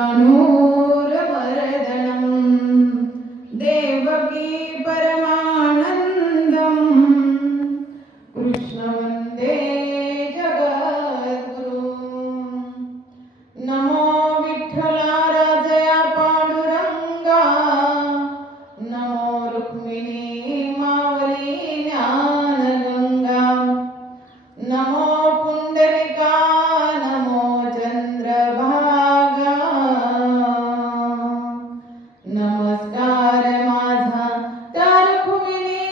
कृष्णानूरमर्दनं देवकी परमानन्दं कृष्ण वन्दे जगद्गुरुं। नमो विठ्ठला राजया पांडुरंगा, नमो रुक्मिणी मावली ज्ञानगंगा, नमो पुंडलिका नमो चंद्रभागा, नमस्कार माझा त्या रुक्मिणी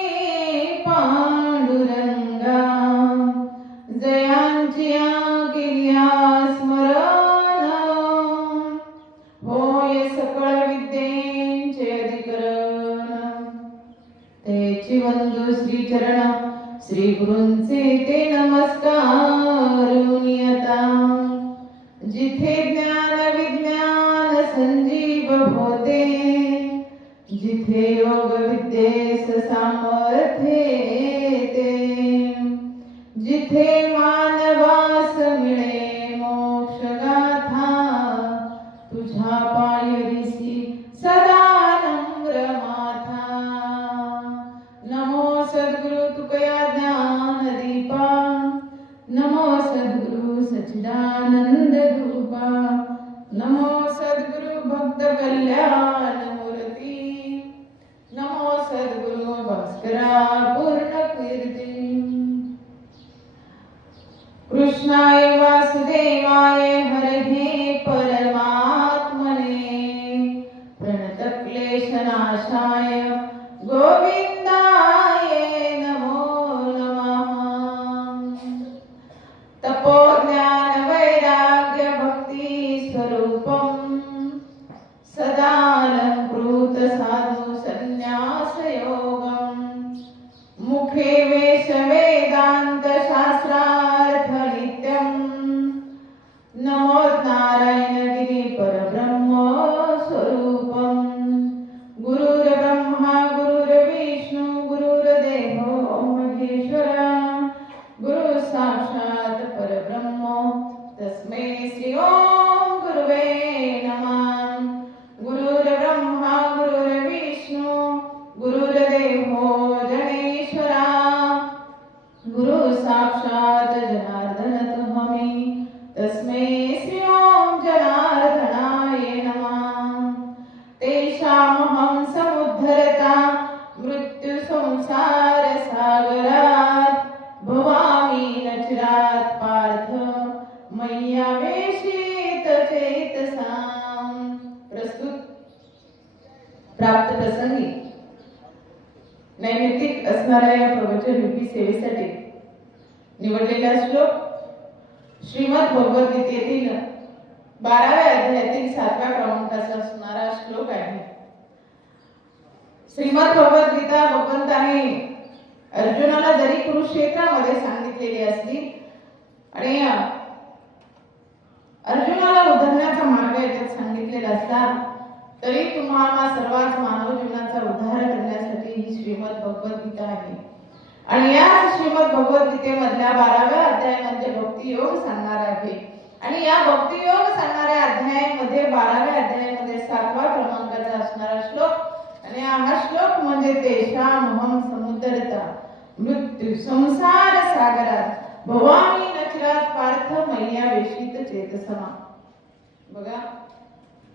पांडुरंगा, जयांची केल्या स्मरण, होय सकळ विद्येचे अधिकरण, तेची वंदू श्री चरण श्री गुरूंचे ते नमस्कार नियता, जिथे ज्ञान विज्ञान संजीव होते, जिथे योग विद्येस सामर्थ्य येते, जिथे मानवास मिळे मोक्ष गाथा, तुझ्या पायरीसी सदा नम्र माथा। नमो सद्गुरु तुकया ज्ञान दीपा, नमो सद्गुरु सच्चिदानंद रूपा, नमो सद्गुरु भक्त कल्याण मूर्ती, नमो सद्गुरु भास्करा पूर्ण कीर्ती। कृष्णाय वासुदेवाय हरये परमात्मने, प्रणतक्लेशनाशाय गोविंदाय नमो नमः। तपो ज्ञान वैराग्य भक्ति स्वरूपं, सदालंकृत साधु संन्यास योगं, मुखे वेश वेदांत शास्त्रार्थ नित्यं, नमो नारायण गिरी परब्रह्म स्वरूपं, गुरुर्ब्रह्मा गुरुर्विष्णु गुरुर्देवो महेश्वरा, गुरु साक्षात् परब्रह्म तस्मै श्री ओम गुरुवे नमः। गुरुर्ब्रह्मा गुरुर्विष्णु गुरुर्देवो जनेश्वरा, गुरु साक्षात् जनार्दन तस्मै श्री ओम जनार्दनाय नमः। तेषामहं समुद्धरता मृत्यु संसार सागरात्, भवामि न चिरात् पार्थ मय्यावेशित चेतसां। प्रस्तुत प्राप्त प्रसंगी नैमित्तिक असणाऱ्या या प्रवचन लिपी सेवेसाठी निवडलेला श्लोक श्रीमद भगवद्गीतेतील 12व्या अध्यायातील 7व्या क्रमांकाचा असणारा श्लोक आहे। श्रीमद भगवद्गीता भगवंताने अर्जुनाला जरी कुरुक्षेत्रामध्ये सांगितलेली असली आणि अर्जुनाला उद्धरण्याचा मार्ग याच्यात सांगितलेला असला, तरी तुम्हाला सर्वात मानव जीवनाचा उद्धार करण्यासाठी ही श्रीमद भगवद्गीता आहे। आणि या श्रीमद भगवद्गीतेमधल्या 12व्या अध्यायामध्ये भक्ती योग सांगणार आहे। आणि या भक्ती योग सांगणाऱ्या अध्यायामध्ये 12व्या अध्यायामध्ये 7व्या क्रमांकाचा असणारा श्लोक, आणि हा श्लोक म्हणजे तेषामहं समुद्धरता मृत्यू संसार सागरात, भवामी न चिरात् पार्थ मय्यावेशित चेतसा। बघा,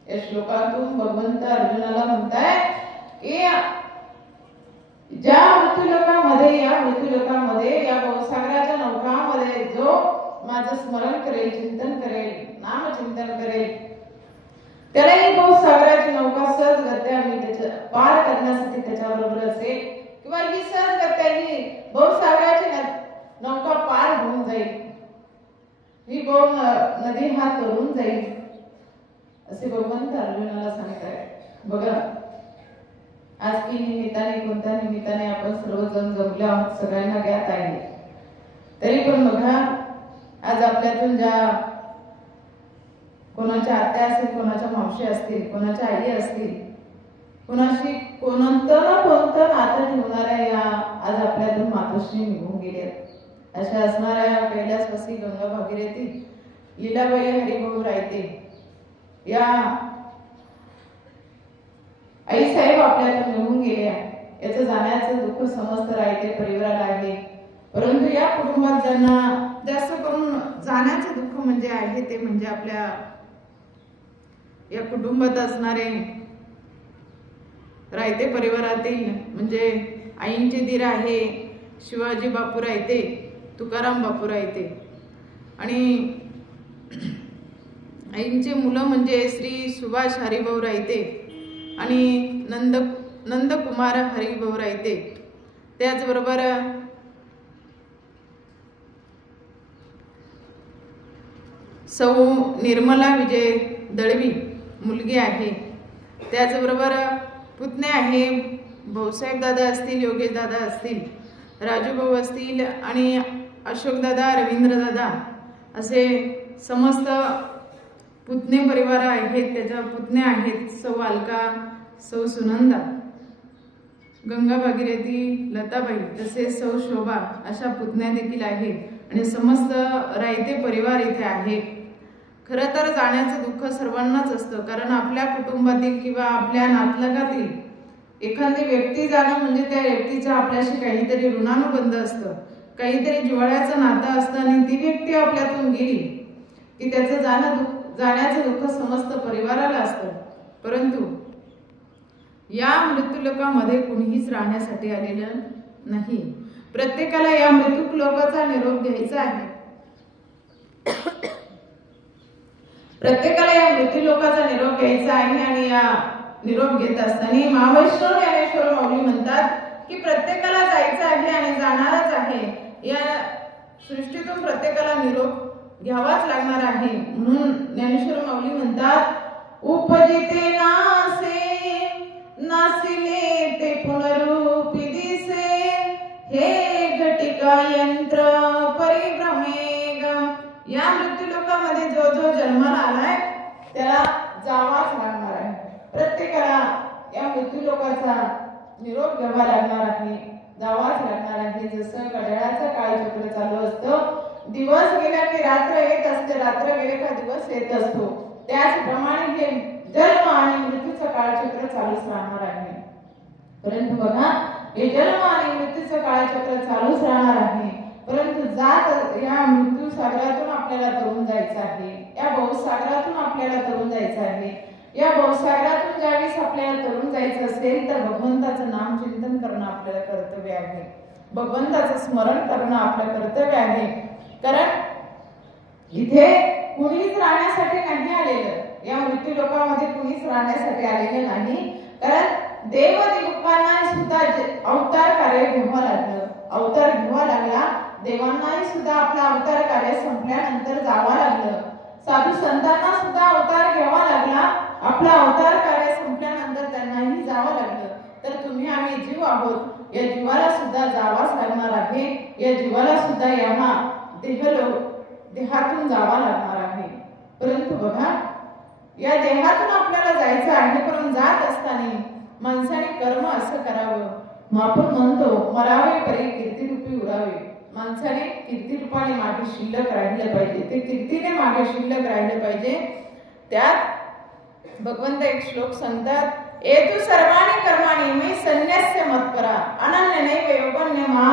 या श्लोकातून भगवंत अर्जुनाला म्हणताय की ज्या मृत्यूलोकामध्ये या भवसागराच्या नौकामध्ये जो माझं स्मरण करेल, चिंतन करेल, नाम चिंतन करेल, त्याला ही भवसागराची नौका सहजगत्या मी त्याच्या पार करण्यासाठी त्याच्याबरोबर असेल, किंवा ही सहजगत्या ही भवसागराची नौका पार होऊन जाईल, ही नदी हा तरून जाईल, असे भगवंत अर्जुनाला सांगताय। बघा, आज की निमित्ताने, कोणत्या निमित्ताने आपण सर्वजण जमलो आहोत, सगळ्यांना ज्ञात आहे, तरी पण बघा आज आपल्यातून ज्या कोणाच्या आत्या असतील, कोणाच्या मावशी असतील, कोणाच्या आई असतील, कोणाशी कोणतं ना कोणतं नातं ठेवणाऱ्या या आज आपल्यातून मातोश्री निघून गेल्या। अशा असणाऱ्या कैलासवासी गंगा भागीरथी लीलाबाई हरिभाऊ रायते या आई साहेब आपल्यातून निघून गेल्या, याचं जाण्याचं दुःख समस्त राहते परिवाराला आहे. परंतु या कुटुंबात ज्यांना जास्त करून जाण्याचं दुःख म्हणजे आहे ते म्हणजे आपल्या या कुटुंबात असणारे रायते परिवारातील म्हणजे आईंचे दीर आहे शिवाजी बापू रायते, तुकाराम बापू रायते आणि आईंचे मुलं म्हणजे श्री सुभाष हरिभाऊ रायते आणि नंदकुमार हरिभाऊ रायते. त्याचबरोबर सौ निर्मला विजय दळवी मुलगी आहे. त्याचबरोबर पुतणे आहे भाऊसाहेब दादा असतील, योगेश दादा असतील, राजू भाऊ असतील आणि अशोक दादा, रवींद्र दादा असे समस्त पुतणे परिवार आहेत. त्याच्या पुतण्या आहेत सौ अलका, सौ सुनंदा, गंगा भागीरथी, लताबाई तसेच सौ शोभा अशा पुतण्या देखील आहे आणि समस्त रायते परिवार इथे आहे. खरं तर जाण्याचं दुःख सर्वांनाच असतं, कारण आपल्या कुटुंबातील किंवा आपल्या नातलगातील एखादी व्यक्ती जाणं म्हणजे त्या व्यक्तीचं आपल्याशी काहीतरी ऋणानुबंध असतं, काहीतरी जिव्हाळ्याचं नातं असतं आणि ती व्यक्ती आपल्यातून गेली की त्याचं जाण्याचं दुःख समस्त परिवाराला असतं. परंतु या मृत्यूलोकामध्ये कुणीच राहण्यासाठी आलेलं नाही. प्रत्येकाला या मृत्यूलोकाचा निरोप घ्यायचा आहे. प्रत्येकाला या मृत्यूलोकाचा निरोप घ्यायचा आहे आणि या निरोप घेत असताना महावैष्णव ज्ञानेश्वर माऊली म्हणतात की प्रत्येकाला जायचं आहे आणि जाणारच आहे. या सृष्टीतून प्रत्येकाला निरोप घ्यावाच लागणार आहे. म्हणून ज्ञानेश्वर माऊली म्हणतात, उपजिते नासिले ते पुनरूपी दिसे, हे घटिका यंत्र परिभ्रमेग. या मृत्यूलोकामध्ये जो जन्माला आलाय त्याला जावाच लागणार आहे. प्रत्येकाला या मृत्यूलोकाचा निरोप घ्यावा लागणार आहे, जावाच लागणार आहे. जसं घड्याळाचं काळचक्र चालू असतं, दिवस गेला की रात्र येत असते, रात्र गेले का दिवस येत असतो, त्याचप्रमाणे हे जन्म आणि मृत्यूचं काळचक्र चालूच राहणार आहे. परंतु बघा, हे जन्म आणि मृत्यूचं काळचक्र चालूच राहणार आहे. परंतु जात या मृत्यू सागरातून आपल्याला तरुण जायचं आहे, या भवसागरातून आपल्याला तरुण जायचं आहे. या भवसागरातून ज्यावेळेस आपल्याला तरुण जायचं असेल तर भगवंताचं नाम चिंतन करणं आपल्याला कर्तव्य आहे, भगवंताचं स्मरण करणं आपलं कर्तव्य आहे. कारण इथे कुणीच राहण्यासाठी नाही आलेलं, या मृत्यू लोकांमध्ये कुणीच राहण्यासाठी आलेलं नाही. कारण देव देवकांना सुद्धा अवतार कार्य घ्यावं लागलं, अवतार घ्यावा लागला. देवांनाही सुद्धा आपला अवतार कार्य संपल्यानंतर जावं लागलं. साधू संतांना सुद्धा अवतार घ्यावा लागला, आपला अवतार कार्य संपल्यानंतर त्यांनाही जावं लागलं. तर तुम्ही आम्ही जीव आहोत, या जीवाला सुद्धा जावाच लागणार आहे. या जीवाला सुद्धा या देहातून जावा लागणार आहे. परंतु बघा, या देहातून आपल्याला जायचं आहे, पण जात असताना माणसाने कर्म असं करावं. मग आपण म्हणतो मरावे परी कीर्तिरूपी उरावे. माणसाने कीर्तिरूपाने मागे शिल्लक राहिलं पाहिजे, ते कीर्तीने मागे शिल्लक राहिलं पाहिजे. त्यात भगवंत एक श्लोक सांगतात, एतु सर्वाणि कर्माणि मयि संन्यस्य मत्परा अनन्य नैव योगन्यमा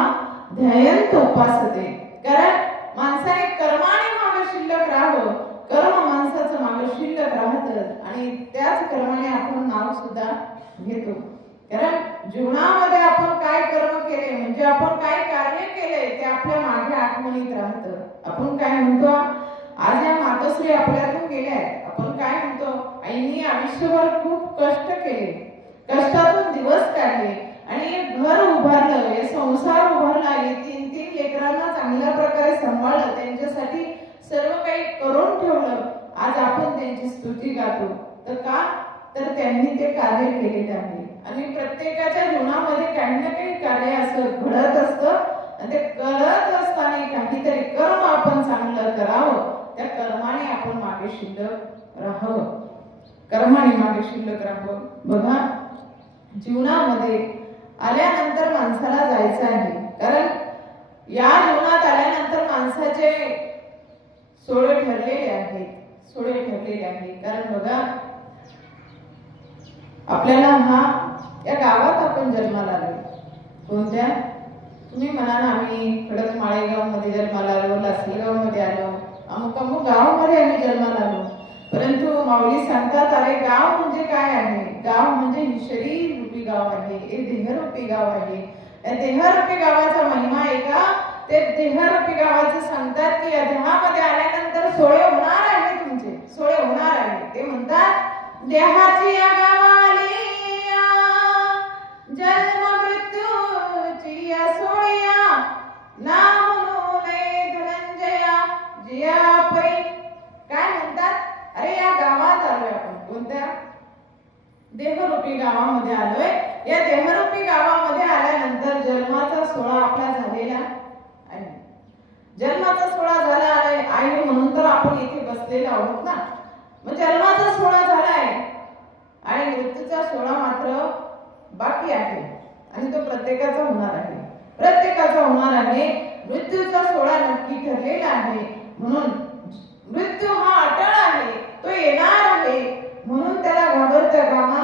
ध्यायन्त उपासते. कारण माणसाने कर्माने मागे शिल्लक राहावं, कर्म माणसाचं मागे शिल्लक राहतं आणि त्याच कर्माने आपण नाव सुद्धा घेतो. कारण जीवनामध्ये आपण काय कर्म केले म्हणजे आपण काय कार्य केले ते आपल्या मागे आठवणीत राहतं. आपण काय म्हणतो, आज या मातोश्री आपल्यातून गेल्या आहेत, आपण काय म्हणतो, आईनी आयुष्यभर खूप कष्ट केले, कष्टातून दिवस काढले आणि घर उभारलं, हे संसार उभारला, हे 3-3 लेकरांना चांगल्या प्रकारे सांभाळलं, त्यांच्यासाठी सर्व काही करून ठेवलं. आज आपण त्यांची स्तुती गातो. तर का, तर त्यांनी ते कार्य केलेले आहे. आणि प्रत्येकाच्या जीवनामध्ये काही ना काही कार्य असं घडत असतं आणि ते करत असताना काहीतरी कर्म आपण चांगलं करावं, त्या कर्माने आपण मागे शिल्लक राहावं, कर्माने मागे शिल्लक राहावं. बघा, जीवनामध्ये आल्यानंतर माणसाला जायचं आहे. कारण या जीवनात आल्यानंतर माणसाचे सोहळे ठरलेले आहेत. सोळे ठरलेले आहे. कारण बघा, आपल्याला या गावात आपण जन्माला आलो. कोणत्या? तुम्ही म्हणाल आम्ही खडक माळेगाव मध्ये जन्माला आलो, लासलगाव मध्ये आलो, अमुक अमुक गावामध्ये आम्ही जन्माला आलो. परंतु माऊली सांगतात, अरे गाव म्हणजे काय आहे? गाव म्हणजे शरीर रूपी गाव आहे, हे देहरूपी गाव आहे. या देहरूपी गावाचा महिमा आहे का? ते देहरूपी गावाचं सांगतात की या देहामध्ये आल्यानंतर सोळे होणार आहे, तुमचे सोळे होणार आहे. ते म्हणतात, देहाची या गावाली जन्म मृत्यूची या सोळ्या, ना म्हणू नये धनंजया जिया पै. काय म्हणतात? अरे या गावात आलोय आपण. कोणत्या? देहरूपी गावामध्ये आलोय. या देहरूपी गावामध्ये आल्यानंतर जन्माचा सोहळा आपला झालेला आहे. जन्माचा सोहळा झाला आहे म्हणून तर आपण इथे बसलेलो आहोत ना. मग जन्माचा सोहळा झालाय आणि मृत्यूचा सोहळा मात्र बाकी आहे आणि तो प्रत्येकाचा होणार आहे. प्रत्येकाचा होणार आहे. मृत्यूचा सोहळा नक्की ठरलेला आहे. म्हणून मृत्यू हा अटळ आहे, तो येणार आहे. म्हणून त्याला घाबरता कामा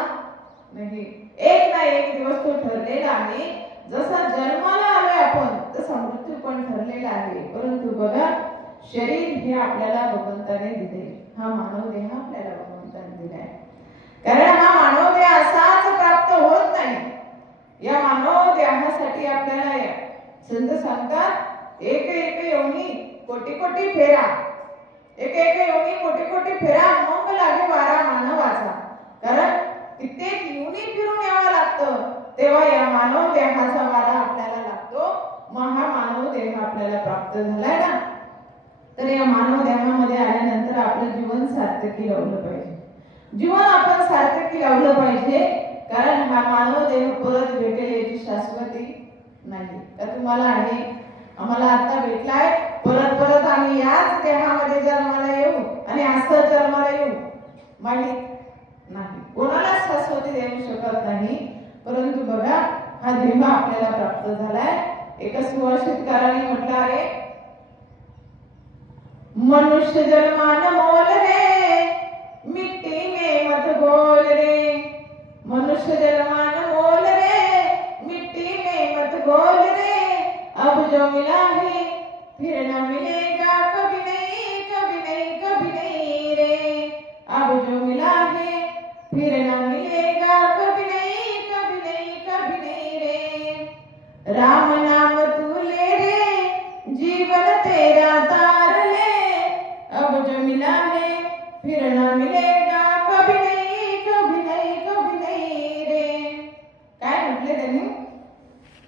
नाही. एक ना एक दिवस तो ठरलेला आहे. जसा जन्माला आलोय आपण, तसा मृत्यू पण ठरलेला आहे. परंतु बघा, शरीर हे आपल्याला भगवंताने दिले. हा मानव देह आपल्याला भगवंताने दिलाय. कारण हा मानव देह असाच प्राप्त होत नाही. या मानव देहासाठी आपल्याला संत सांगतात, एक एक योनी कोटी कोटी फेरा, एक एक योनी कोटी कोटी फेरा, मग लागे वारा मानवाचा. कारण कित्येक योनी फिरून यावं लागतं, तेव्हा या मानव देहाचा वारा आपल्याला लागतो. मग हा मानव देह आपल्याला प्राप्त झालाय ना. तर या मानव देहामध्ये आल्यानंतर आपलं जीवन सार्थकी लावलं पाहिजे. जीवन आपण सार्थकी लावलं पाहिजे. कारण हा मानव देह परत भेटेल याची शाश्वती नाही. तर तुम्हाला आहे, आम्हाला आता भेटलाय, परत परत आम्ही याच देहामध्ये जन्माला येऊ आणि असं जन्माला येऊ माहित नाही. कोणाला शाश्वती देऊ शकत नाही. परंतु बघा, हा देह आपल्याला प्राप्त झालाय. एका सुभाषितकाराने म्हटलं आहे, मनुष्य जन्मान मोल रे, मिट्टी में मत घोल रे. मनुष्य जन्मान मोल रे, मिट्टी में मत घोल रे. अब जो मिला है फिर न मिलेगा कभी नहीं, कभी नहीं, कभी नहीं रे. अब जो मिला है फिर न मिलेगा कभी नहीं, कभी नहीं, कभी नहीं रे. राम नाम तू ले रे, जीवन तेरा तार ले. अब जो मिला है फिर न मिलेगा कभी नहीं, कभी नहीं, कभी नहीं रे. काय म्हटले त्यांनी?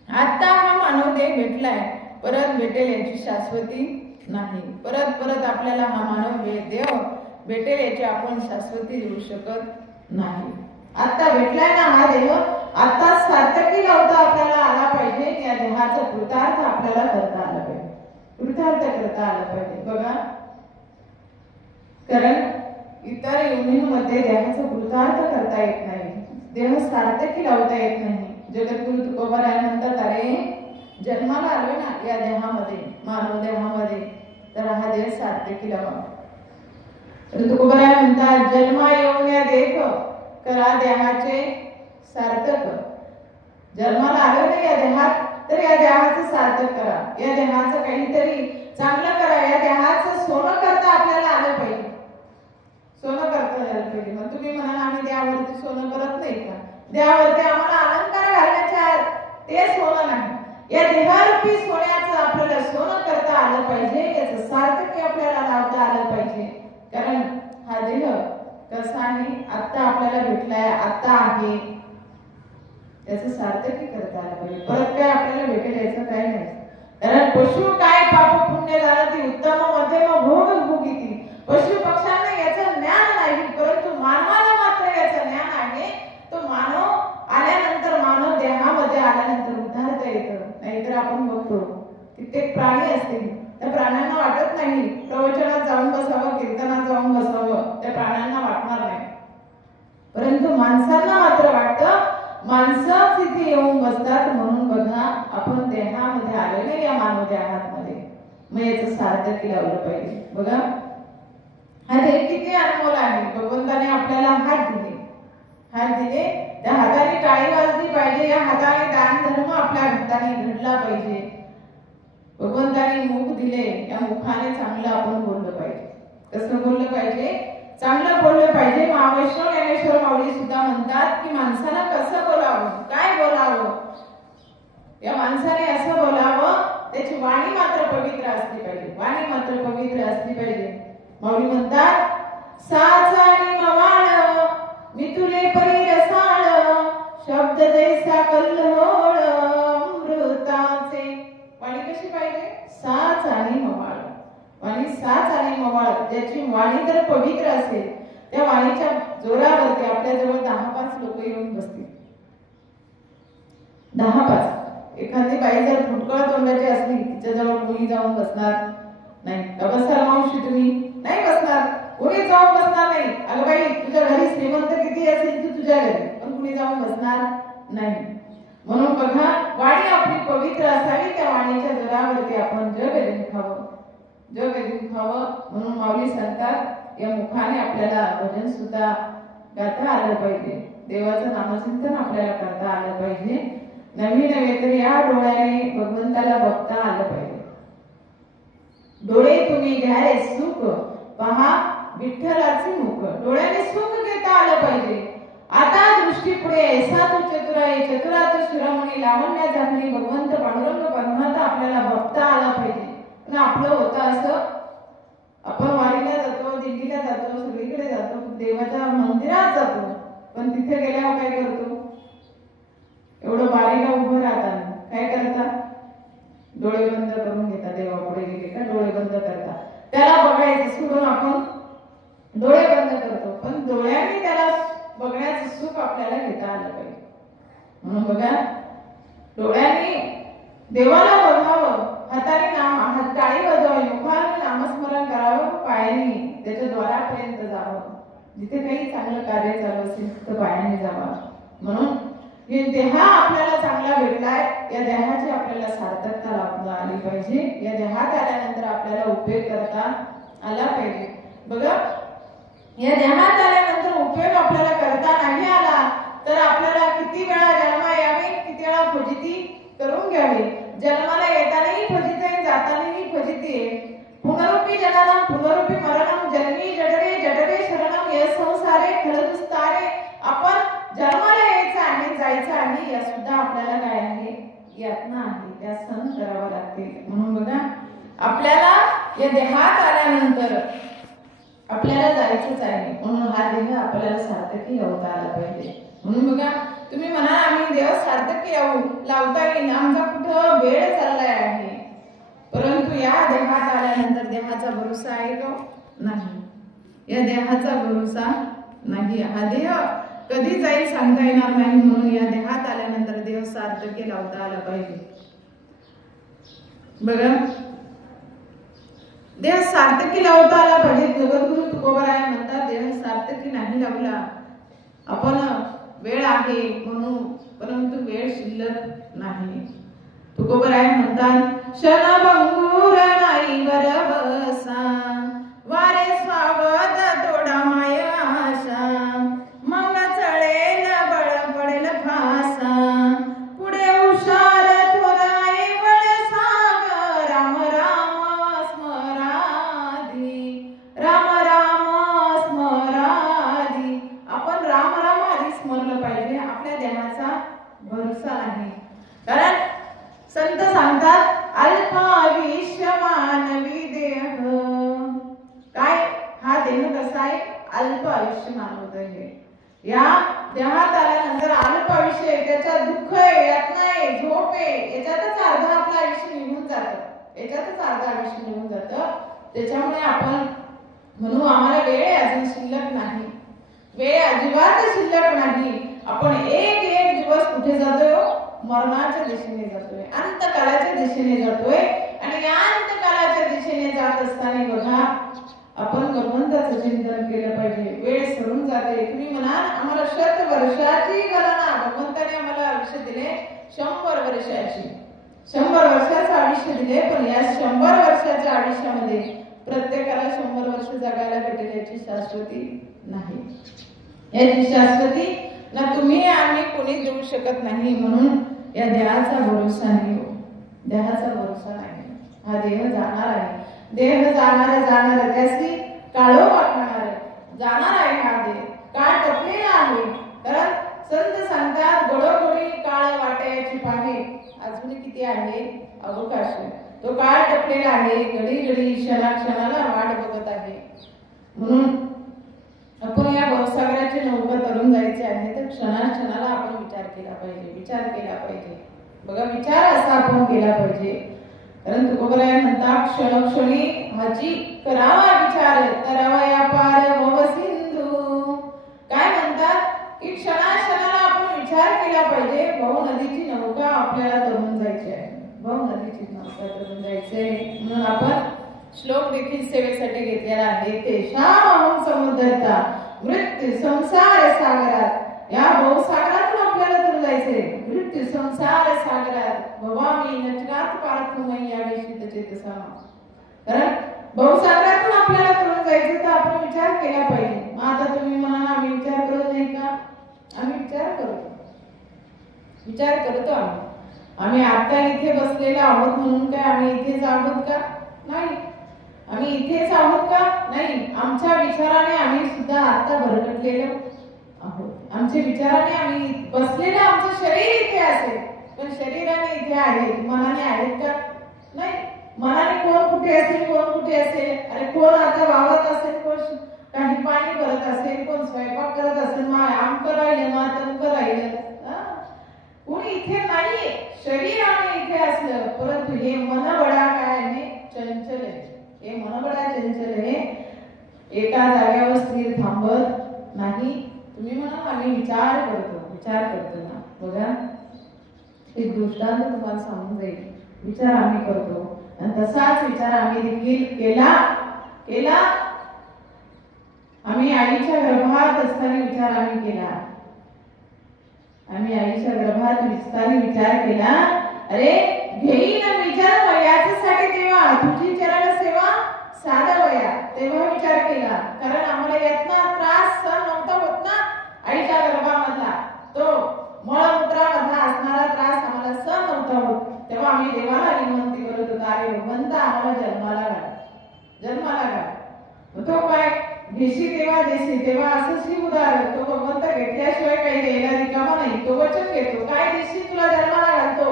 आता हा मानव देह भेटलाय, परत भेटेल याची शाश्वती नाही. परत परत आपल्याला हा मानव देह भेटेल याची आपण शाश्वती देऊ शकत नाही. आता भेटलाय ना हा देह, आता सार्थकी लावता आपल्याला आला पाहिजे. या देहाचा कृतार्थ आपल्याला करता आला पाहिजे, कृतार्थ करता आला पाहिजे. बघा, कारण इतर योनींमध्ये देहाचा कृतार्थ करता येत नाही, देह सार्थकी लावता येत नाही. जगद्गुरु तुकोबाराय म्हणतात, अरे जन्माला आलोय ना या देहामध्ये, मानव देहामध्ये, तर हा देह सार्थकी लावा. तुकोबाराय म्हणतात, जन्मा येऊन या देह करा देहाचे सार्थक. जन्माला आलो ना या देहात, तर या देहाचं सार्थक करा. या देहाचं काहीतरी चांगलं करा. या देहाचं सोनं करता आपल्याला आलं पाहिजे, सोनं करता आलं पाहिजे. मग तुम्ही म्हणाल आम्ही देहावरती सोनं करत नाही का? देहावरती आम्हाला अलंकार घालण्याच्या ते सोनं नाही. या देहरूपी सोन्याचं आपल्याला सोनं करता आलं पाहिजे. याचं सार्थकी आपल्याला लावता आलं पाहिजे. कारण हा देह कसा आहे, आता आपल्याला भेटलाय, आता आहे, याचं सार्थकी करता आलं पाहिजे. परत काय आपल्याला भेटेल याचं काय नाही. कारण पशु काय पाप पुण्य झालं ती उत्तम मध्यम भोग भोगिती. पशु पक्ष्यांना याचं ज्ञान नाही, परंतु मानवाला मात्र याचं ज्ञान आहे. तो मानव आल्यानंतर, मानव देहामध्ये आल्यानंतर उद्धारता येतं. नाहीतर आपण बघतो कित्येक प्राणी असतील, त्या प्राण्यांना वाटत नाही प्रवचनात जाऊन बसावं, कीर्तनात जाऊन बसावं, त्या प्राण्यांना वाटणार नाही. परंतु माणसांना मात्र वाटतं. माणसं तिथे येऊन बसतात. म्हणून बघा, आपण देहामध्ये आलो नाही या मानव देहामध्ये, मग याचं सार्थकी लावलं पाहिजे. बघा, हा देह किती अनमोल आहे. भगवंताने आपल्याला हात दिले, हात दिले, त्या हाताने टाळी वाजली पाहिजे, या हाताने दान धर्म आपल्या हाताने घडला पाहिजे. भगवंताने मुख दिले, या मुखाने चांगलं आपण बोललं पाहिजे. कसं बोललं पाहिजे? चांगलं बोललं पाहिजे. महावैष्णव ज्ञानेश्वर माऊली सुद्धा म्हणतात की माणसानं कसं बोलावं, काय बोलावं. या माणसाने असं बोलावं, त्याची वाणी मात्र पवित्र असली पाहिजे, वाणी मात्र पवित्र असली पाहिजे. माऊली म्हणतात, साच आणि मवाळ मी तुले परी रसाळ, शब्द जैसा कल्लोळ अमृताचे. वाणी कशी पाहिजे? साच आणि मवाळ. वाणी साच आणि मवाळ. ज्याची वाणी जर पवित्र असेल, त्या वाणीच्या जोरावरती आपल्या जवळ 10-5 लोक येऊन बसतील. 10-5. एखादी बाई जर फुटकळ तोंडाची असली, तिच्याजवळ कोणी जाऊन बसणार नाही. बसणार मावशी तुम्ही? नाही बसणार. कोणी जाऊन बसणार नाही. अगं बाई, तुझ्या घरी श्रीमंत किती असेल तू तुझ्या घरी, पण कुणी जाऊन बसणार नाही. म्हणून बघा, वाणी आपली पवित्र असावी. त्या वाणीच्या जोरावरती आपण जग जिंकावं, जग जिंकावं. म्हणून माऊली सांगतात, या मुखाने आपल्याला भजन सुद्धा गाता आलं पाहिजे, देवाचं नामचिंतन आपल्याला करता आलं पाहिजे. नवीन नव्हे तर या डोळ्याने भगवंताला बघता आलं पाहिजे. डोळे तुम्ही घ्या रे सुख, पहा विठ्ठलाचे मुख. डोळ्याने सुख घेता आलं पाहिजे. आता दृष्टी पुढे ऐसा तू चतुराई, चतुरात शिरोमणी लावण्या झाकणी भगवंत पांडुरंग परमात्मा आपल्याला बघता आला पाहिजे. पण आपलं होतं असं, आपण वारीला जातो, दिंडीला जातो, सगळीकडे जातो, देवाच्या मंदिरात जातो, पण तिथे गेल्यावर काय करतो? एवढं बारीला उभं राहतात, काय करतात? डोळे बंद करून घेतात. देवापुढे गेले का डोळे बंद करतात. त्याला बघायचं सोडून आपण डोळे बंद करतो, पण डोळ्यांनी त्याला बघण्याचं सुख आपल्याला घेता आलं पाहिजे. म्हणून बघा, डोळ्यांनी देवाला बघावं, हाताने नाम टाळी वाजवावी, मुखाने नामस्मरण करावं, पायाने त्याच्या द्वारापर्यंत जावं. जिथे काही चांगलं कार्य चालू असेल तिथं पायाने जावं. म्हणून हे देह आपल्याला चांगला भेटलाय, या देहाची आपल्याला सार्थकता लाभता आली पाहिजे. या देहात आल्यानंतर आपल्याला उपयोग करता आला पाहिजे. बघा, या देहात आल्यानंतर उपयोग आपल्याला करता नाही आला तर आपल्याला किती वेळा जन्मा यावे, किती वेळा फजिती करून घ्यावी. जन्माला येतानाही फजिती आहे, जातानाही फजिती आहे. पुनरुपी जननम पुनरुपी मरणम, जन्मी जठरे जठरे शरणम, ये संसारे खलदुस्तारे. आपण जन्माला यायचं आहे, जायचं आहे, या सुद्धा आपल्याला काय आहे? यातना आहे, त्या सहन करावं लागतील. म्हणून बघा, आपल्याला या देहात आल्यानंतर आपल्याला जायचंच आहे. म्हणून हा देह आपल्याला सार्थकी लावता आला पाहिजे. म्हणून बघा, तुम्ही म्हणा आम्ही देह सार्थकी लावता येईल, आमचा कुठं वेळ चाललाय आहे, परंतु या देहात आल्यानंतर देहाचा भरोसा आहे का? नाही. या देहाचा भरोसा नाही. हा देह कधी जाईल सांगता येणार नाही. म्हणून या देहात आल्यानंतर देह सार्थकी लावता आला पाहिजे. बघा, देह सार्थकी लावता आला पाहिजे. जगद्गुरु तुकोबराय म्हणतात, देह सार्थकी नाही लावला आपण, वेळ आहे म्हणून, परंतु वेळ शिल्लक नाही. तुकोबराय म्हणतात, क्षणभंगुर नाही बरबसा, वारे स्वागत तोडा माया आशा, मग चढेल बळ पडेल फासा, पुढे हुशार थोराई बळ साग, राम राम स्मराधी, राम राम स्मराधी. आपण राम राम आधी स्मरलं पाहिजे. आपल्या देहाचा भरोसा नाही. कारण संत सांगतात, अल्पायुष्य मानवी देह. काय हा देह कसा आहे? अल्प आयुष्य मानवत आहे. या देहात आल्यानंतर अल्प आयुष्य आहे, त्याच्यात दुःख आहे, यातना आहे, झोप आहे, याच्यातच अर्ध आपलं आयुष्य निघून जातं, याच्यातच अर्ध आयुष्य निघून जातं. त्याच्यामुळे आपण म्हणू आम्हाला वेळ अजून शिल्लक नाही, वेळ अजिबात शिल्लक नाही. आपण एक एक दिवस कुठे जातोय? मरणाच्या दिशेने जातोय, अंतकालाच्या दिशेने जातोय. आणि या अंतकालाच्या दिशेने जात असताना बघा, आपण भगवंताचं चिंतन केलं पाहिजे. वेळ सरून जाते. तुम्ही म्हणाल आम्हाला 100 वर्षाची गणना, भगवंताने आम्हाला आयुष्य दिले 100 वर्षाची, 100 वर्षाचं आयुष्य दिले. पण या 100 वर्षाच्या आयुष्यामध्ये प्रत्येकाला 100 वर्ष जगायला भेटेल याची शाश्वती नाही. याची शाश्वती ना तुम्ही आम्ही कोणी देऊ शकत नाही. म्हणून या देहाचा भरोसा नाही हो, देहाचा भरोसा नाही. हा देह जाणार आहे, देह जाणार त्याची काळोबा खाणार जाणार आहे. हा देह काळ टपलेला आहे. कारण संत सांगतात घडोघडी काळ वाट्याची पाहे, अजून किती आहे अवकाश. तो काळ टपलेला आहे, घडी घडी क्षणाला वाट बघत आहे. म्हणून आपण या भवसागराची नौका तरून जायचे आहे तर क्षणाला आपण विचार केला पाहिजे. बघा विचार असा आपण केला पाहिजे. कारण तुकोबराय म्हणतात क्षणोक्षणी हाची करावा विचार करावया पार भवसिंधू. काय म्हणतात की क्षणाला आपण विचार केला पाहिजे. भाऊ नदीची नौका आपल्याला तरून जायची आहे, भाऊ नदीची नौका तरून जायचे. म्हणून आपण श्लोक देखील सेवेसाठी घेतलेला आहे. तेषाम समुद्रता मृत्यू संसार सागरात. या भवसागरातून आपल्याला तरून जायचे. मृत्यू संसार सागरात भवामी नचनात पार्थमयी याविषयी चेतसा. कारण भवसागरातून आपल्याला तरून जायचे तर आपण विचार केला पाहिजे. मग आता तुम्ही म्हणाल आम्ही विचार करत नाही का? आम्ही विचार करतो आम्ही आता इथे बसलेलो आहोत म्हणून काय आम्ही इथेच आहोत का? नाही. आम्ही इथेच आहोत का? नाही. आमच्या विचाराने आम्ही सुद्धा आता भरकटलेलो आहोत. आमच्या विचाराने आम्ही बसलेलं आमचं शरीर इथे असेल पण शरीराने इथे आहे, मनाने आहेत का? नाही. मनाने कोण कुठे असेल अरे कोण आता वावरत असेल, कोण काही पाणी भरत असेल, कोण स्वयंपाक करत असेल, आमकं राहिलं तमकं राहिलं. कोणी इथे नाहीये. शरीराने इथे असलं परंतु हे मन बडा काय आहे चंचल आहे. हे मन बडा चंचल आहे, एका जागेवर स्थिर थांबत नाही. तुम्ही म्हणा आम्ही विचार करतो ना. बघा एक दृष्टांत तुम्हाला सांगून जाईल. विचार आम्ही करतो आणि तसाच विचार आम्ही देखील केला. आम्ही आईच्या गर्भात असताना विचार आम्ही केला. आम्ही आईच्या गर्भात विचार केला. अरे घेईन विचार वयाच्यासाठी तेव्हा तुझी चरण सेवा साधवया तेव्हा विचार केला. कारण आम्हाला यातना त्रास सहन नव्हता होत ना. आईच्या गर्भामधला तो मळमूत्रामधला असणारा त्रास आम्हाला सहन नव्हता होत. तेव्हा आम्ही देवाला विनंती करत होतो अरे भगवंत आम्हाला जन्माला घाल. तो काय देशी तेव्हा असं श्री उदार तो भगवंत घेतल्याशिवाय काही द्यायला रिकामा नाही. तो वचन घेतो. काय देशी तुला जन्माला घालतो,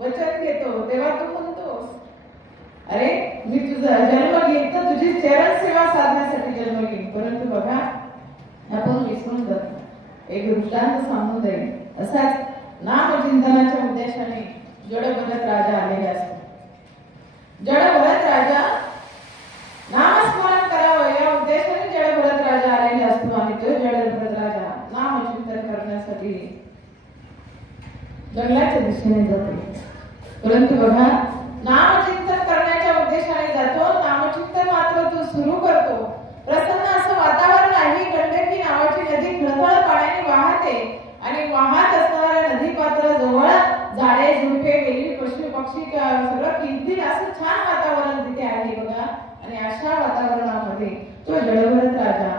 वचन घेतो. तेव्हा तू म्हणतोस अरे मी तुझा जन्म घेईन तर तुझी चरण सेवा साधण्यासाठी जन्म घेईन. परंतु बघा आपण विसरून जातो. एक दृष्टांत सांगून जाईल. असाच नामचिंतनाच्या उद्देशाने जडभरत राजा आलेला असतो. जडभरत राजा नामस्मरण करावं या उद्देशाने जडभरत राजा आलेला असतो. आणि तो जडभरत राजा नामचिंतन करण्यासाठी जंगलाच्या दिशेने जातो. परंतु बघा नामचिंतन करण्याच्या उद्देशाने जातो. नामचिंतन मात्र तो सुरू करतो. प्रसन्न असं वातावरण आहे. गंडकी नावाची नदी खळखळ पाण्याने वाहते आणि वाहत असणाऱ्या नदी पात्राजवळ झाडे झुडपे वेली पशु पक्षी सगळं किंचित असं छान वातावरण तिथे आहे बघा. आणि अशा वातावरणामध्ये तो जडभरत राजा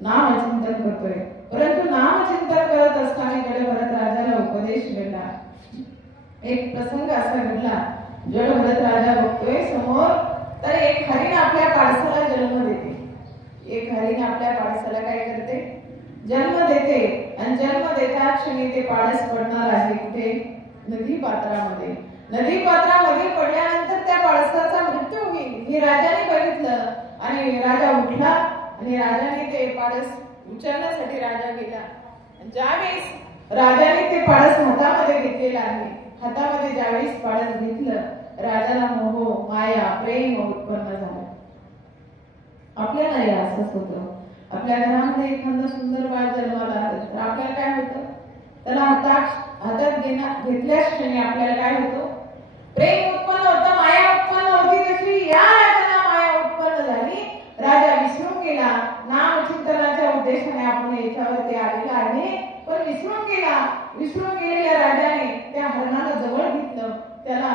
नामचिंतन करतोय. परंतु नामचिंतन करत असताना जडभरत राजाला उपदेश मिळाला. एक प्रसंग असा घडला. जडभरत राजा बघतोय समोर तर एक हरिण आपल्या पाडसाला जन्म देते. एक हरिण आपल्या पाडसाला काय करते? जन्म देते. आणि जन्म देता क्षणी ते पाडस पडणार आहे कुठे? नदी पात्रामध्ये पडल्यानंतर त्या पाडसाचा मृत्यू होईल हे राजाने बघितलं. आणि राजा उठला आणि राजाने ते पाडस उचलण्यासाठी राजा गेला. ज्यावेळेस राजाने ते पाडस हातामध्ये घेतलेलं आहे, हातामध्ये ज्यावेळेस पाडस घेतलं राजाला मोह माया प्रेम उत्पन्न झालं. आपल्याला हे असंच होतं. आपल्या घरामध्ये एखादं सुंदर बाळ जन्माला आलं तर आपल्याला काय होतं? त्याला हातात घेतल्याच क्षणी आपल्याला काय होतं? प्रेम उत्पन्न होतं, माया उत्पन्न होती. तशी या राजाला माया उत्पन्न झाली. राजा विसरून गेला. नामचिंतनाच्या उद्देशाने आपण याच्यावरती आलेला आहे पण विसरून गेला. विसरून गेलेल्या राजाने त्या हरणाला जवळ घेतलं, त्याला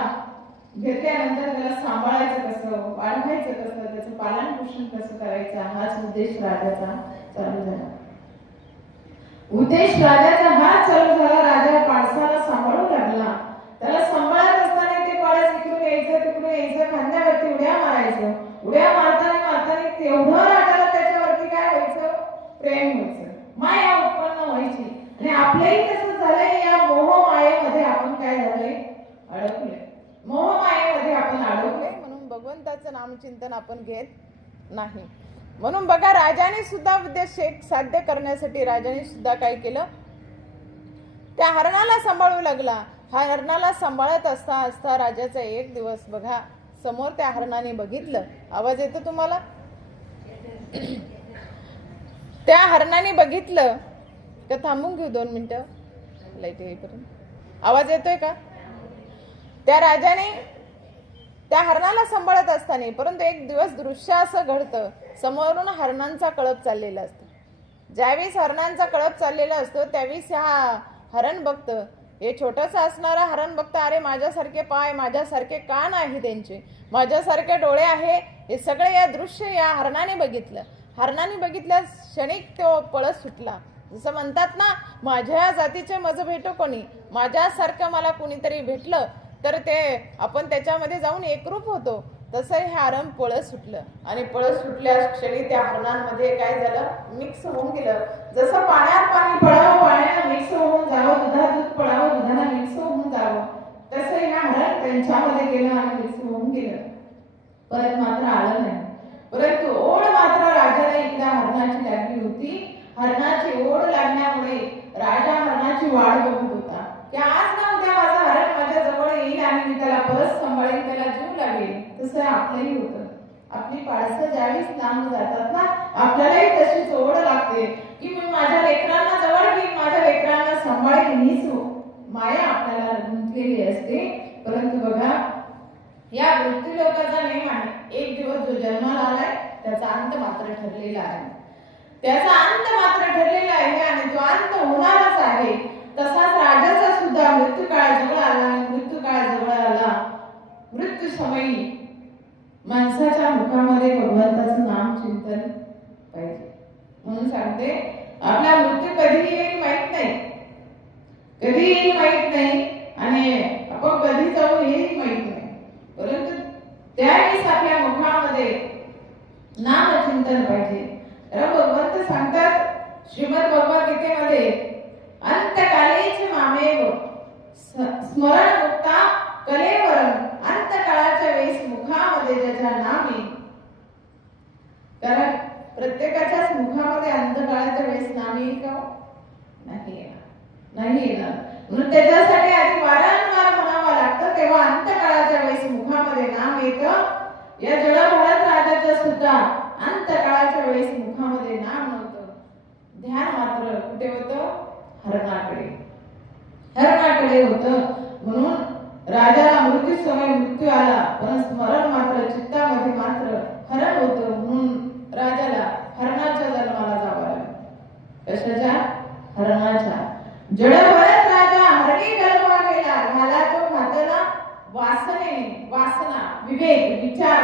घेतल्यानंतर त्याला सांभाळायचं कसं, वाढवायचं कसं, त्याचं पालन पोषण कसं करायचं, हाच उद्देश राजाचा चालू झाला. उद्देश राजाचा हाच चालू झाला. राजा पाडसाला सांभाळू लागला. त्याला सांभाळत असताना ते पाडस इकडून यायचं तिकडून यायचं, खांद्यावरती उड्या मारायचं. उड्या मारताना मारताना तेवढं राजाला त्याच्यावरती काय व्हायचं, प्रेम व्हायचं, माया उत्पन्न व्हायची. आणि आपल्याही तसंच झालंय. या मोह मायेमध्ये आपण काय झालंय, अडकलोय. मोह मायेमध्ये आपण अडकलोय. म्हणून भगवंताचं नामचिंतन आपण घेत नाही. म्हणून बघा, राजाने सुद्धा उद्देश साध्य करण्यासाठी राजाने सुद्धा काय केलं, त्या हरणाला सांभाळू लागला. हा हरणाला सांभाळत असता असता राजाचा एक दिवस बघा, समोर त्या हरणाने बघितलं. आवाज येतो तुम्हाला? त्या हरणाने बघितलं का, थांबून घेऊ 2 मिनिटं लाईट येईपर्यंत. आवाज येतोय का? त्या राजाने त्या हरणाला सांभाळत असताना, परंतु एक दिवस दृश्य असं घडतं, समोरून हरणांचा कळप चाललेला असतो. ज्यावेळेस हरणांचा कळप चाललेला असतो त्यावेळेस हा हरण बघतं, हे छोटंसं असणारं हरण बघतं, अरे माझ्यासारखे पाय, माझ्यासारखे कान आहे त्यांचे, माझ्यासारखे डोळे आहे. हे सगळे या दृश्य या हरणाने बघितलं. हरणाने बघितल्या क्षणिक तो पळत सुटला. जसं म्हणतात ना, माझ्या जातीचे मज भेटो कोणी, माझ्यासारखं मला कुणीतरी भेटलं तर ते आपण त्याच्यामध्ये जाऊन एकरूप होतो. तसं हे हरण पळत सुटलं. आणि पळत सुटल्या क्षणी त्या हरणांमध्ये काय झालं, मिक्स होऊन गेलं. जसं पाण्यात पाणी पडावं, पाण्याला मिक्स होऊन जावं, दुधात दूध पडावं, दुधाला मिक्स होऊन जावं, तसं हे हरण त्यांच्यामध्ये गेलं आणि मिक्स होऊन गेलं. परत मात्र आलं नाही. परंतु ओढ मात्र राजाला एकदा हरणाची लागली होती. हरणाची ओढ लागल्यामुळे राजा हरणाची वाट बघत होता की आज ना उद्या माझा हरण माझ्या जवळ येईल आणि मी त्याला परत सांभाळेल, त्याला जीव लागेल. तसं आपलंही होतं. आपली पाडसं ज्यावेळेस लांब जातात ना, आपल्यालाही तशीच ओढ लागते की मी माझ्या लेकरांना जवळ घेईन, माझ्या लेकरांना सांभाळेल. हीच माया आपल्याला गुंतलेली असते. परंतु बघा, या मृत्यू लोकाचा नेम आहे, एक दिवस जो जन्माला आलाय त्याचा अंत मात्र ठरलेला आहे. त्याचा अंत मात्र ठरलेला आहे आणि तो अंत होणारच आहे. तसाच राजाचा सुद्धा मृत्यू काळ जवळ आला. मृत्यू काळ जवळ आला. मृत्यू समयी माणसाच्या मुखामध्ये भगवंताचं नाम चिंतन पाहिजे. म्हणून सांगते, आपला मृत्यू कधी येईल माहित नाही, कधी येईल माहित नाही आणि आपण कधी जाऊ हेही माहित नाही. परंतु त्यावेळेस आपल्या मुखामध्ये नाम चिंतन पाहिजे. भगवंत सांगतात श्रीमद भगवद्गीतेमध्ये, अंतकालेच मामेव स्मरण मुक्ता कलेवरम. अंतकाळाच्या वेळेस मुखामध्ये ज्याच्या नाम येईल, कारण प्रत्येकाच्याच मुखामध्ये अंतकाळाच्या वेळेस नाम येईल का? नाही येणार, नाही येणार. म्हणून त्याच्यासाठी आधी वारंवार म्हणावं लागतं, तेव्हा अंतकाळाच्या वेळेस मुखामध्ये नाम येतं. या जडभरत राजाच्या सुद्धा अंतकाळाच्या वेळेस मुखामध्ये नाम नव्हतं. ध्यान मात्र कुठे होतं? हरणाकडे, हरणाकडे होतं. म्हणून राजाला मृत्यू समय मृत्यू आला, पण स्मरण मात्र चित्तामध्ये मात्र हरण होतं. म्हणून राजाला हरणाच्या जन्माला जावं लागलं. कशाच्या? हरणाच्या. जडभरत राजा हरणी गलवा गेला, घाला तो खातला वासनेने. वासना, विवेक, विचार,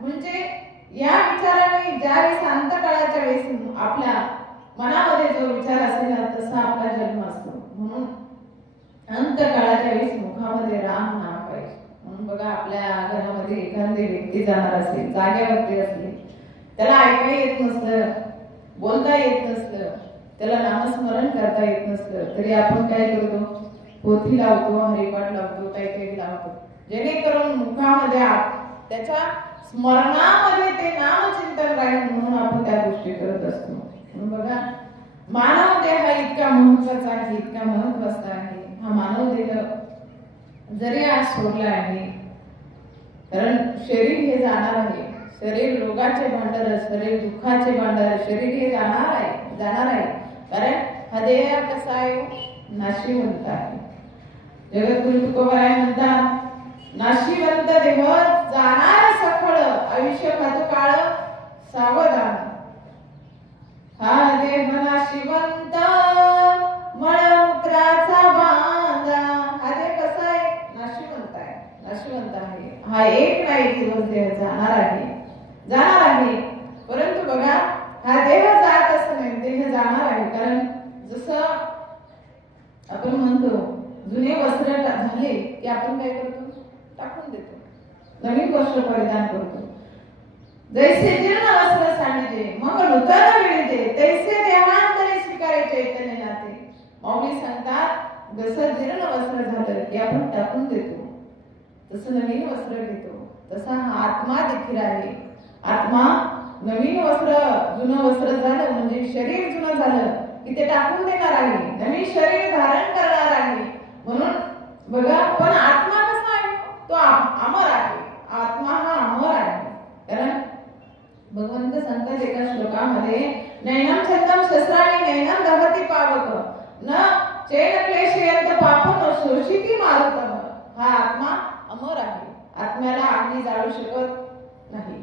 म्हणजे या विचाराने ज्यावेळेस अंतकाळाच्या वेळेस आपल्या मनामध्ये जो विचार असेल ना, तसा आपला जन्म असतो. म्हणून अंतकाळाच्या वेळेस मुखामध्ये राम नाम पाहिजे. म्हणून बघा, आपल्या घरामध्ये एखादी व्यक्ती जाणार असेल, जाग्यावरती असली, त्याला ऐकायला येत नसलं, बोलता येत नसलं, त्याला नामस्मरण करता येत नसलं, तरी आपण काय करतो? पोथी लावतो, हरिपाठ लावतो, काही काही लावतो, जेणेकरून मुखामध्ये त्याच्या स्मरणामध्ये ते नामचिंतन राहील. म्हणून आपण त्या गोष्टी करत असतो. म्हणून बघा, मानव देह हा इतका महत्वाचा आहे, इतका महत्वाचा आहे. हा मानव देह जरी आज सोडला आहे, कारण शरीर हे जाणार आहे. शरीर रोगाचे भांडार, शरीर दुःखाचे भांडार, शरीर हे जाणार आहे, जाणार आहे. कारण हा देह कसा आहे? नाशिवंत आहे. जगद्गुरु तुकोबाराय म्हणतात, नाशिवंत देह जाणार सखळ, आयुष्य खातो काळ सावधान. हा देह नाशिवंत मळमूत्राचा बांधा. हा देह कसा आहे? नाशिवंत आहे, नाशिवंत आहे. हा एक ना एक दिवस देह जाणार आहे. परंतु बघा, हा देह जात असं नाही, देह जाणार आहे. कारण जसं आपण म्हणतो, जुने वस्त्र झाले की आपण काय करतो, टाकून देतो, नवीन वस्त्र परिधान करतो. जैसे जीर्ण वस्त्र सांडिजे मग नूतन मिळते, तैसे देहांतरी स्वीकारे चैतन्य नाते. माऊली सांगतात, जसं जीर्ण वस्त्र झालं की आपण टाकून देतो, तसं नवीन वस्त्र घेतो. तसा हा आत्मा देखील आहे. आत्मा नवीन वस्त्र, जुनं वस्त्र झालं म्हणजे शरीर जुनं झालं की ते टाकून देणार आहे, नवीन शरीर धारण करणार आहे. म्हणून बघा, पण आत्मा कसा आहे, तो अमर आहे. आत्मा हा अमर आहे. कारण भगवंत सांगतात एका श्लोकामध्ये, नैनम छंदम शस्त्राणी नैनम दहती पावक न चैन क्लेशयंत पापम शोषिती मारुतम. हा आत्मा अमर आहे. आत्म्याला अग्नी जाळू शकत नाही,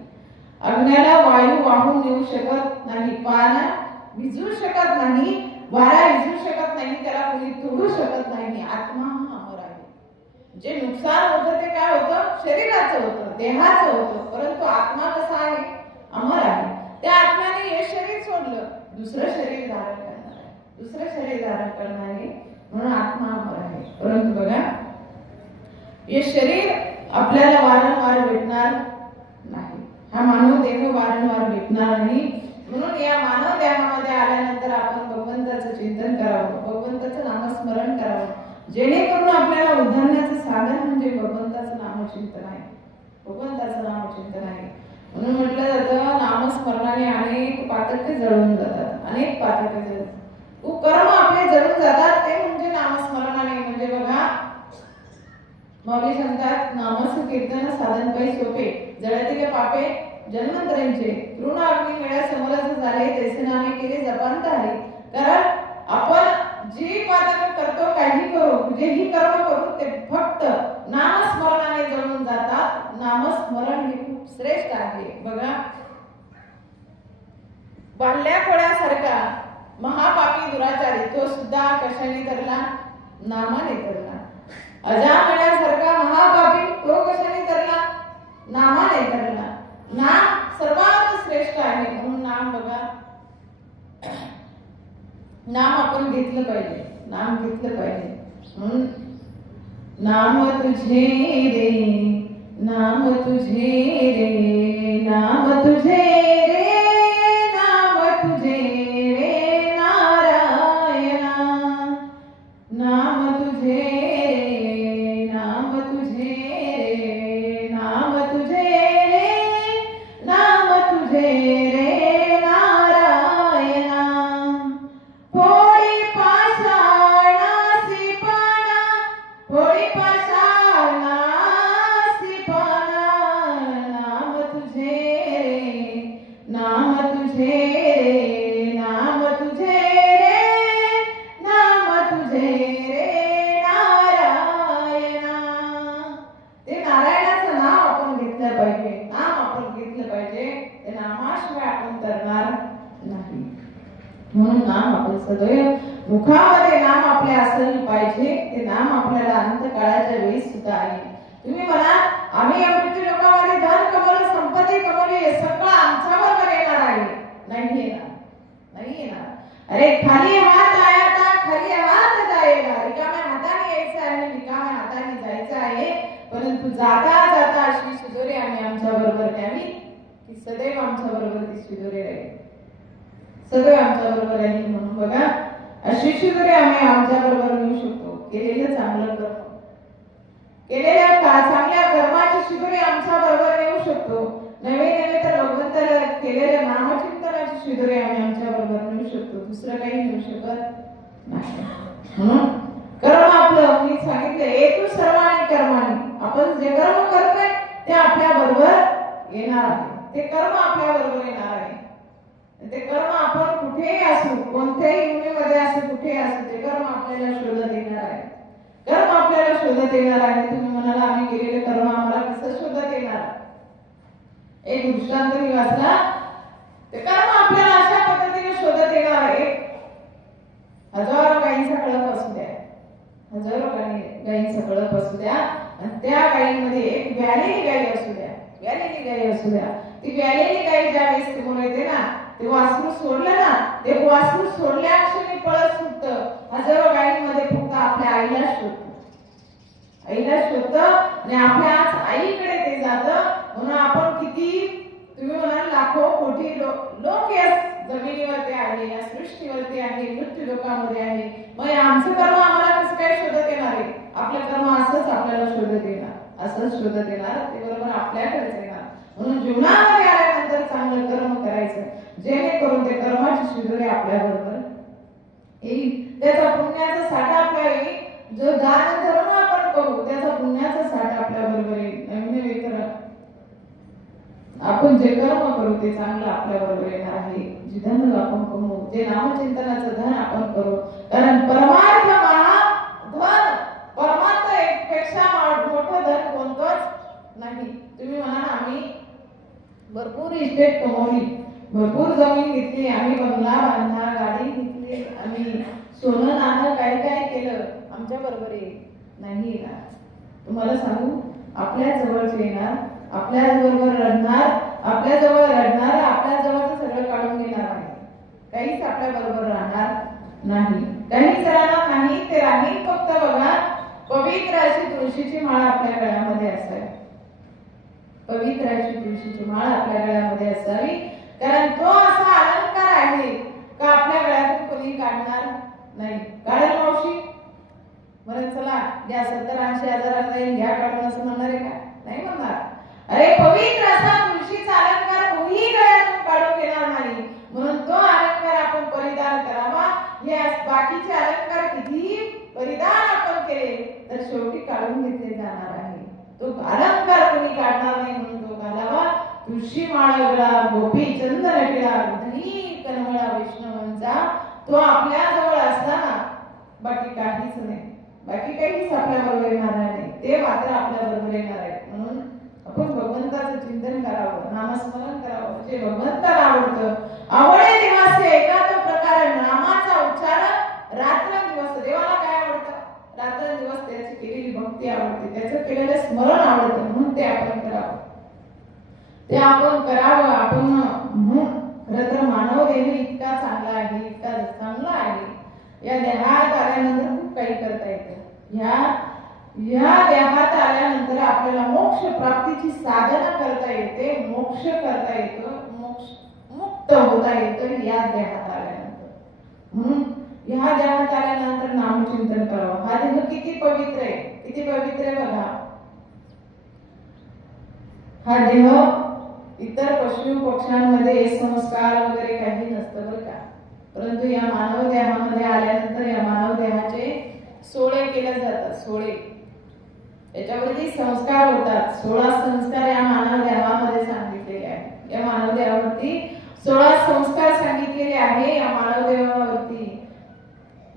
अग्न्याला वायू वाहून नेऊ शकत नाही, पाणी भिजू शकत नाही, वारा भिजू शकत नाही, त्याला कोणी तोडू शकत नाही. आत्मा हा अमर आहे. जे नुकसान होतं ते काय होतं, शरीराचं होतं, देहाचं होतं. परंतु आत्मा कसा आहे, अमर आहे. त्या आत्म्याने हे शरीर सोडलं, दुसरं शरीर धारण करणार आहे, दुसरं शरीर धारण करणार आहे. म्हणून आत्मा अमर आहे. परंतु बघा, हे शरीर आपल्याला वारंवार भेटणार नाही. हा मानव देह वारंवार भेटणार नाही. म्हणून या मानव देहामध्ये आल्यानंतर आपण भगवंताचं चिंतन करावं, भगवंताचं नामस्मरण करावं, जेणेकरून आपल्याला उद्धारण्याचं साधन म्हणजे भगवंताचं नामचिंतन आहे, भगवंताचं नामचिंतन आहे. म्हणून म्हटलं जातं, नामस्मरणाने अनेक पातके जळून जातात, अनेक पातके जळून कर्म आपले जळून जातात, ते म्हणजे नामस्मरणाने. म्हणजे बघा, माऊली सांगतात, नामस कीर्तन साधन पै सोपे, जळतील पापे जन्मांतरांचे, तृण अग्नी मिळ्या समरस झाले, तैसे नामे केले जपांत आहे. कारण आपण जी पातक करतो, काही करू, जेही कर्म करू, ते फक्त नामस्मरणाने जळून जातात. नामस्मरण हे खूप श्रेष्ठ आहे. बघा, बाल्ल्या खोड्यासारखा महापापी दुराचारी तो सुद्धा कशाने तरला, नामाने तरला. अजामिळासारखा महापापी तो कशाने तरला, नामाने तरला. नाम सर्वात श्रेष्ठ आहे. म्हणून नाम बघा, नाम आपण घेतलं पाहिजे, नाम घेतलं पाहिजे. म्हणून नाम तुझे रे, नाम तुझे रे, नाम तुझे रे, नाम तुझे रे नारायणा, नाम तुझे रे, नाम तुझे रे, नाम तुझे रे, नाम तुझे रे नारायणा. पोळी पाषाणासी पाना, पोळी पाषाणासी पाना, नाम तुझे रे, नाम तुझे रे, नाम तुझे रे, नाम तुझे रे नारायणा. ते नारायणाचं नाव आपण घेतलं पाहिजे, नाम आपण घेतलं पाहिजे. ते नामाशिवाय आपण करणार नाही. म्हणून नाम आपण सदैव मुखामध्ये नाम आपल्या असलं पाहिजे. ते नाम आपल्याला अंतकाळाच्या वेळी सुद्धा आहे. तुम्ही म्हणा, आम्ही अमृत लोकांमध्ये धन कमवलं, संपत्ती कमवली, हे सगळं आमच्याबरोबर येणार आहे. नाही येणार, नाही येणार. अरे खाली हात आया था, खाली हात जाएगा. रिकाम्या हाताने यायचं आहे, रिकाम्या हाताने जायचं आहे. परंतु जाता जाता अशी शिदोरी आम्ही आमच्या बरोबर न्यावी, ती सदैव आमच्या बरोबर ती शिदोरी राहील, सदैव आमच्या बरोबर राहील. म्हणून बघा, अशी शिदोरी आम्ही आमच्या बरोबर नेऊ शकतो. केलेलं चांगलं कर्म, केलेल्या चांगल्या कर्माची शिदोरी आमच्या बरोबर नेऊ शकतो. नवे नवे तर भगवंताला केलेल्या नामचिंतनाची शिदोरी आम्ही आमच्या बरोबर नेऊ शकतो. दुसरं काही नेऊ शकत नाही. म्हणून कर्म आपलं, मी सांगितलं, एकू सर्वाणी कर्माणी. आपण जे कर्म करतोय ते आपल्या बरोबर येणार आहे. ते कर्म आपल्या बरोबर येणार आहे. ते कर्म आपण कुठेही असू, कोणत्याही युनिमध्ये असू, कुठेही असू, ते कर्म आपल्याला शोधत येणार आहे. कर्म आपल्याला शोधत येणार आहे. तुम्ही म्हणाला, आम्ही केलेले कर्म आम्हाला कसं शोधत येणार? एक दृष्टांत मी वाचला. ते कर्म आपल्याला अशा पद्धतीने शोधत येणार आहे. हजारो गायींचा कळप असू द्या, हजारो गायींचा कळप असू द्या, आणि त्या गायीमध्ये एक व्यालेली गाय असू द्या, व्यालेली गाय असू द्या, ती व्यालेली गाय ज्या वेळेस समोर येते ना, ते वासरू सोडलं ना, ते वासरू सोडल्या क्षणी पळत सुटतं. हजारो गायींमध्ये फक्त आपल्या आईला शोधतं, आईला शोधतं आणि आपल्या आईकडे ते जातं. म्हणून आपण किती, तुम्ही म्हणाल लाखो कोटी लोक या जमिनीवरती आहे, या सृष्टीवरती आहे, मृत्यू लोकांमध्ये आहे. मग आमचं कर्म आम्हाला कसं काय शोधत येणार आहे? आपलं कर्म असंच आपल्याला शोधत येणार, असंच शोधत येणार, ते बरोबर आपल्याकडेच येणार. म्हणून जीवनामध्ये आल्यानंतर चांगलं कर्म करायचं, जेणेकरून ते कर्माची शिदोरी आपल्या बरोबर येईल, त्याचा पुण्याचा साठा आपल्या येईल. जो दान धर्म आपण करू त्याचा पुण्याचा साठा आपल्या बरोबर येईल. नवीन आपण जे कर्म करू ते चांगलं आपल्या बरोबर येणार आहे. जे धन आपण कमवू, जे नामचिंतनाचं धन आपण करू, कारण परमार्थ धन, परमार्थ पेक्षा मोठं धन कोणतंच नाही. तुम्ही म्हणा आम्ही भरपूर इस्टेट कमवली, भरपूर जमीन घेतली, आम्ही बंगला बांधला, गाडी घेतली, आम्ही सोनं नाणं काय काय केलं, आमच्या बरोबर नाही येणार. तुम्हाला सांगू, आपल्या जवळचे येणार, आपल्या बरोबर रडणार, आपल्या जवळ रडणार, आपल्या जवळचं सगळं काढून घेणार आहे. काहीच आपल्या बरोबर राहणार नाही, काहीच राहणार नाही. ते राहील फक्त बघा, पवित्र अशी तुळशीची माळ आपल्या गळ्यामध्ये असावी, पवित्र अशी तुळशीची माळ आपल्या गळ्यामध्ये असावी. कारण तो असा अलंकार आहे का आपल्या गळ्यातून कोणी काढणार नाही. काढेल मावशी म्हणत चला द्या 70-80 हजाराचा येईल, घ्या काढून असं म्हणणार आहे का? नाही म्हणणार. अरे पवित्र असा तुळशीचा अलंकार कोणीही गळ्यातून काढून घेणार नाही. म्हणून तो अलंकार आपण परिधान करावा. हे बाकीचे अलंकार कितीही परिधान आपण केले तर शेवटी काढून घेतले जाणार आहे. तो अलंकार कोणी काढणार नाही, म्हणून तो घालावा तुळशी माळा, गोपी चंदन टिळा, धनी कनमळा वैष्णवांचा. तो आपल्या जवळ असताना बाकी काहीच नाही, बाकी काहीच आपल्या बरोबर येणार नाही, ते मात्र आपल्या बरोबर येणार आहे. म्हणून आपण भगवंताचं चिंतन करावं, नामस्मरण करावं, जे भगवंताला आवडतं. आवडे दिवस एका तो प्रकार नामाचा उच्चार रात्रंदिवस. देवाला काय आवडतं? रात्रंदिवस त्याची केलेली भक्ती आवडते, त्याचं केलेलं स्मरण आवडतं, म्हणून ते आपण करावं, ते आपण करावं. आपण खरं तर मानव देह इतका चांगला आहे, इतका चांगला आहे. या देहात आल्यानंतर खूप काही करता येतं. या देहात आल्यानंतर आपल्याला मोक्ष प्राप्तीची साधना करता येते, मोक्ष करता येतं, मोक्ष मुक्त होता येतं या देहात आल्यानंतर. म्हणून या देहात आल्यानंतर नामचिंतन करावं. हा देह किती पवित्र आहे, किती पवित्र आहे बघा. हा देह इतर पशु पक्ष्यांमध्ये संस्कार वगैरे काही नसतं बरं का, परंतु या मानव देहामध्ये आल्यानंतर या मानव देहाचे सोळे केले जातात. सोळे याच्यावरती संस्कार होतात. 16 संस्कार या मानव देहामध्ये सांगितलेले आहेत. या मानव देहावरती 16 संस्कार सांगितलेले आहे. या मानव देहावरती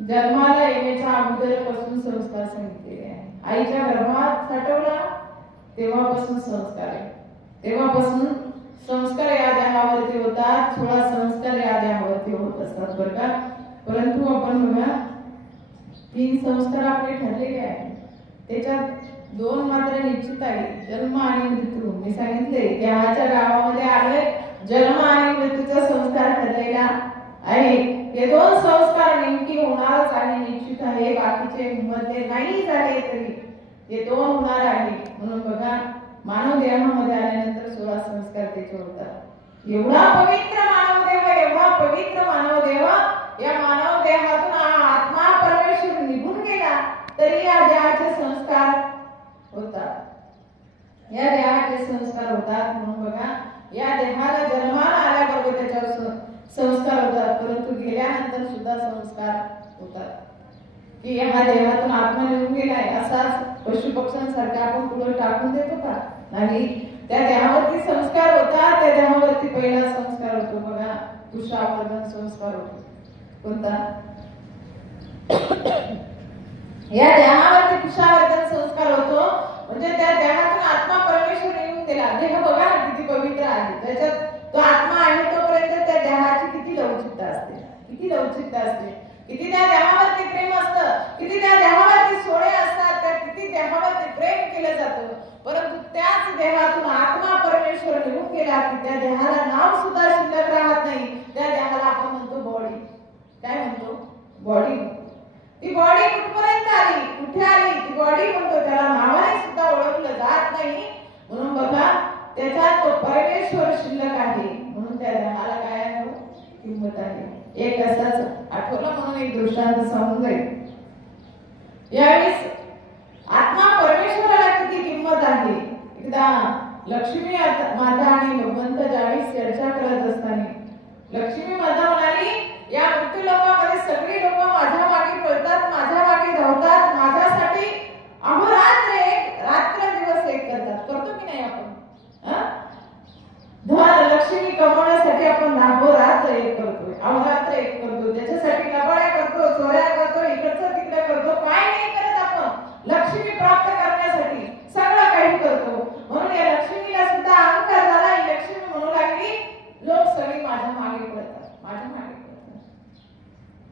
जन्माला येण्याच्या अगोदरपासून संस्कार सांगितलेले आहे. आईच्या गर्भात साठवला तेव्हापासून संस्कार आहे, तेव्हापासून संस्कार या देहावरती होतात. 16 संस्कार या देहावरती होत असतात बरं का. परंतु आपण बघा 3 संस्कार आपले ठरलेले आहेत, त्याच्यात 2 मात्र निश्चित आहे, जन्म आणि मृत्यू. मी सांगितले देहाच्या गावामध्ये आले जन्म आणि मृत्यूचा संस्कार ठरलेला आहे. हे 2 संस्कार नेमकी होणारच आहे, निश्चित आहे. बाकीचे मधले नाही झाले तरी हे 2 होणार आहे. म्हणून बघा मानव देहामध्ये आल्यानंतर 16 संस्कार त्याचे होतात. एवढा पवित्र मानव देह, एवढा पवित्र मानव देह. या मानव देहातून आत्मा परमेश्वर निघून गेला तरी या देहाचे संस्कार होतात, या देहाचे संस्कार होतात. म्हणून बघा या देहाला जन्माला आल्याबरोबर त्याच्यावर संस्कार होतात, परंतु गेल्यानंतर सुद्धा संस्कार होतात. की या देहातून आत्मा निघून गेलाय असाच पशु पक्ष्यांसारखा आपण पुढे टाकून देतो का? नाही. त्या देहावरती संस्कार होतात. त्या देहावरती पहिला संस्कार होतो बघा, तुषावर्धन संस्कार होतो. कोणता? या देहावरती तुषावर्धन संस्कार होतो, म्हणजे त्या देहातून आत्मा परमेश्वर निघून गेला. देह बघा ना किती पवित्र आहे, त्याच्यात तो आत्मा आहे तोपर्यंत त्या देहाची किती लवचिकता असते, किती लवचिकता असते, किती त्या देहावरती प्रेम असतं, किती त्या देहावरती सोळे असतात, त्या किती देहावरती प्रेम केलं जातं, परंतु त्याच देहातून आत्मा परमेश्वर निघून गेला की त्या देहाला नाव सुद्धा शिल्लक राहत नाही. त्या देहाला आपण म्हणतो बॉडी. काय म्हणतो? बॉडी. ती बॉडी कुठपर्यंत आली, कुठे आली ती बॉडी म्हणतो, त्याला नावाने सुद्धा ओळखलं जात नाही. म्हणून बघा त्याच्यात तो परमेश्वर शिल्लक आहे, म्हणून त्या देहाला काय आहे, किंमत आहे. एक असंच आठवलं म्हणून एक दृष्टांत सांगून जाईल. यावेळेस आत्मा परमेश्वराला किती किंमत आहे. एकदा लक्ष्मी माता आणि भगवंत ज्यावेळेस चर्चा करत असताना लक्ष्मी माता म्हणाली, या मृत्यू लोकांमध्ये सगळी लोक माझ्या मागे पळतात, माझ्या मागे धावतात, माझ्यासाठी अहोरात्र एक रात्र दिवस एक करतात. करतो की नाही आपण? धन लक्ष्मी कमवण्यासाठी आपण अहोरात्र एक करतोय, अहोरात्र एक करतो, त्याच्यासाठी कपड्या करतो, चोऱ्या करतो, इकडचं तिकडे करतो. काय नाही करत आपण लक्ष्मी प्राप्त करण्यासाठी सगळं काही करतो. म्हणून या लक्ष्मीला सुद्धा अहंकार झाला. ही लक्ष्मी म्हणू लागली, लोक सगळी माझ्या मागे पळतात, माझ्या मागे पळतात.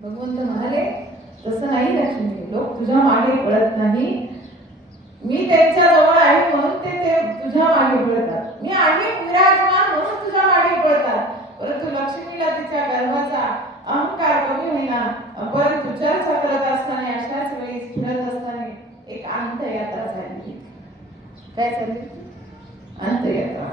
भगवंत म्हणाले तसं नाही लक्ष्मी, लोक तुझ्या मागे पळत नाही. मी त्यांच्या जवळ आहे म्हणून ते तुझ्या मागे पळतात. मी आहे विराजमान म्हणून तुझ्या मागे पळतात. परंतु लक्ष्मीला तिच्या गर्भाचा अहंकार कमी होईना. परंतु चर्चा करत असताना अशाच वेळी फिरत असताना एक अंतयात्रा झाली. काय चालली? अंतयात्रा.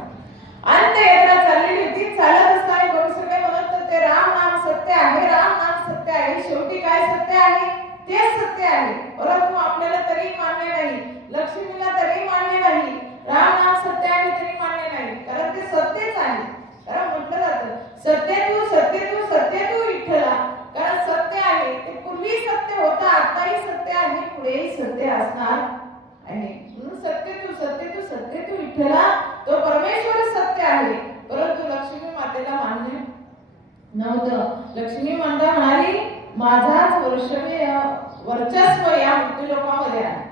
अंतयात्रा चाललेली होती. चालत असताना बघू सगळे म्हणत होते राम नाम सत्य आहे, राम नाम सत्य आहे. शेवटी काय सत्य आहे? तेच सत्य आहे. परंतु आपल्याला तरी मान्य नाही, लक्ष्मीला तरी मान्य नाही. राम नाम सत्य आहे तरी मान्य नाही, कारण ते सत्यच आहे. कारण म्हटलं जातं सत्य तू सत्य तू सत्य तू विठ्ठला. कारण सत्य आहे ते पूर्वी सत्य होतं, आताही सत्य आहे, पुढेही सत्य असणार आहे. म्हणून सत्य तू सत्य तू सत्य तू विठ्ठला, तो परमेश्वर सत्य आहे. परंतु लक्ष्मी मातेला मान्य नव्हतं. लक्ष्मी माता म्हणाली माझाच वर्चस्व या मृत्यू लोकांमध्ये आहे,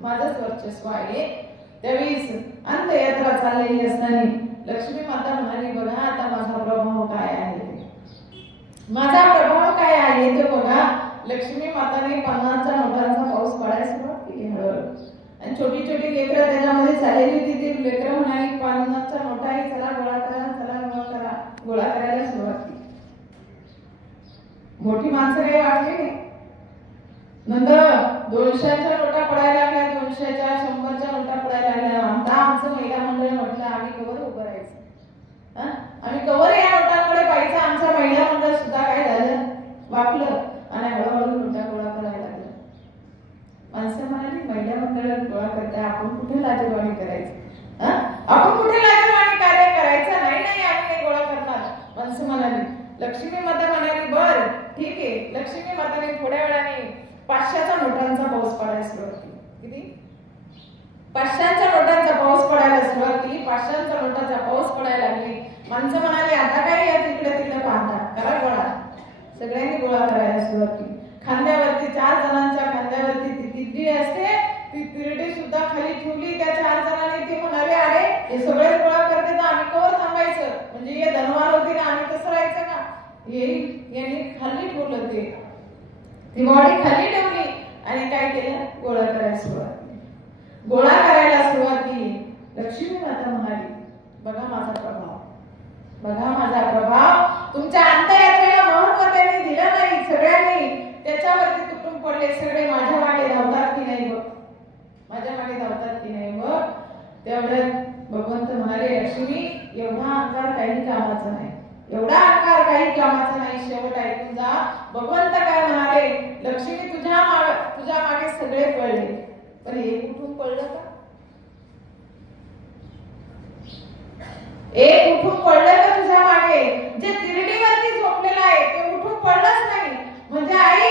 माझंच वर्चस्व आहे. त्यावेळेस अंतयात्रा चाललेली असताना लक्ष्मी माता म्हणाली बघा आता माझा प्रभाव काय आहे, माझा प्रभाव काय आहे ते बघा. लक्ष्मी माताने 50च्या नोटांचा पाऊस पडायला सुरुवात केली हळूहळू. आणि छोटी छोटी लेकरं त्याच्यामध्ये चाललेली होती. ती लेकरं म्हणाली 50च्या नोटाही चला गोळा करा, चला गोळा करा. गोळा करायला सुरुवात केली. मोठी माणसं काही वाटली नाही. नंतर 200च्या नोटा पडायला लागल्या, 200च्या 100च्या नोटा पडायला लागल्या. आता आमचं महिला मंडळ म्हटलं आम्ही कवर उभं राहायचं, आम्ही कवर या नोटांकडे पाहिजे. आमचं महिला मंडळ सुद्धा काय झालं, वाकलं आणि हळूहळू नोटा गोळा करायला लागलं. माणसं म्हणाली महिला मंडळ गोळा करताय, आपण कुठे लाजवाणी करायचं, आपण कुठे लाजवाणी कार्य करायचं नाही. नाही आम्ही नाही गोळा करणार. माणसं म्हणाली. लक्ष्मी माता म्हणाली बर ठीक आहे. लक्ष्मी माताने थोड्या वेळाने 500च्या नोटांचा पाऊस पडायला सुरुवात केली. किती? 500च्या नोटांचा पाऊस पडायला सुरुवात केली. 500च्या नोटांचा पाऊस पडायला लागली. माणसं म्हणाले आता काय या तिकडे तिकडे पाहता, करा गोळा. सगळ्यांनी गोळा करायला सुरुवात केली. खांद्यावरती 4 जणांच्या खांद्यावरती ती तिरडी असते, ती तिरडी सुद्धा खाली ठेवली. त्या 4 जणांनी ते म्हणाले अरे हे सगळे गोळा करते तर आम्ही कवर थांबायचं, म्हणजे हे धनवान होते ना, आम्ही कसं राहायचं का. याने खाली ठेवलं, ती बॉडी खाली ठेवली आणि काय केलं, गोळा करायला सुरुवात केली. गोळा करायला सुरुवात केली. लक्ष्मी माता म्हणाली बघा माझा प्रभाव, बघा माझा प्रभाव. तुमच्या अंतयात्रेला महत्व त्यांनी दिलं नाही. सगळ्यांनी त्याच्यावरती तुटून पडले. सगळे माझ्या मागे धावतात की नाही बघ, माझ्या मागे धावतात की नाही बघ. तेवढ्यात भगवंत म्हणाले लक्ष्मी एवढा अहंकार काही कामाचा नाही, एवढा अहंकार काही कामाचा नाही. शेवट ऐकून जा. भगवंत काय म्हणाले, लक्ष्मी तुझ्या मागे सगळे पळले, पण एक उठून पडलं का? एक उठून पडलं का तुझ्या मागे? जे तिरडीवरती झोपलेला आहे ते उठून पडलंच नाही. म्हणजे आई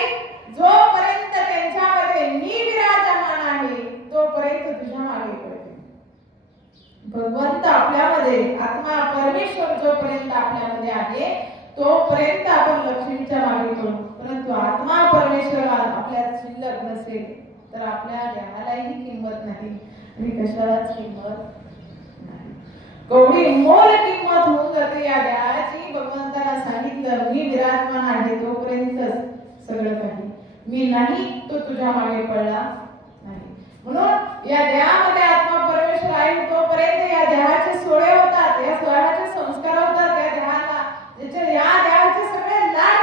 जोपर्यंत त्यांच्यामध्ये मी विराजमान आहे तोपर्यंत तुझ्या मागे पडते. भगवंत आपल्यामध्ये, आत्मा परमेश्वर जोपर्यंत आपल्यामध्ये आहे तोपर्यंत आपण लक्ष्मीच्या मागे पडू. परंतु आत्मा परमेश्वर आपल्यात शिल्लक नसेल तर आपल्या देहालाही किंमत नाही आणि कशालाच किंमत नाही. कवडी मोल किंमत होऊन जाते या देहाची. भगवंताला सांगितलं मी विराजमान आहे तोपर्यंतच सगळं काही, मी नाही तो तुझ्या मागे पडला नाही. म्हणून या देहामध्ये आत्मा परमेश्वर आहे तोपर्यंत या देहाचे सोळे होतात, या सोळ्याचे संस्कार होतात. या देहाला या देहाचे सगळे लाड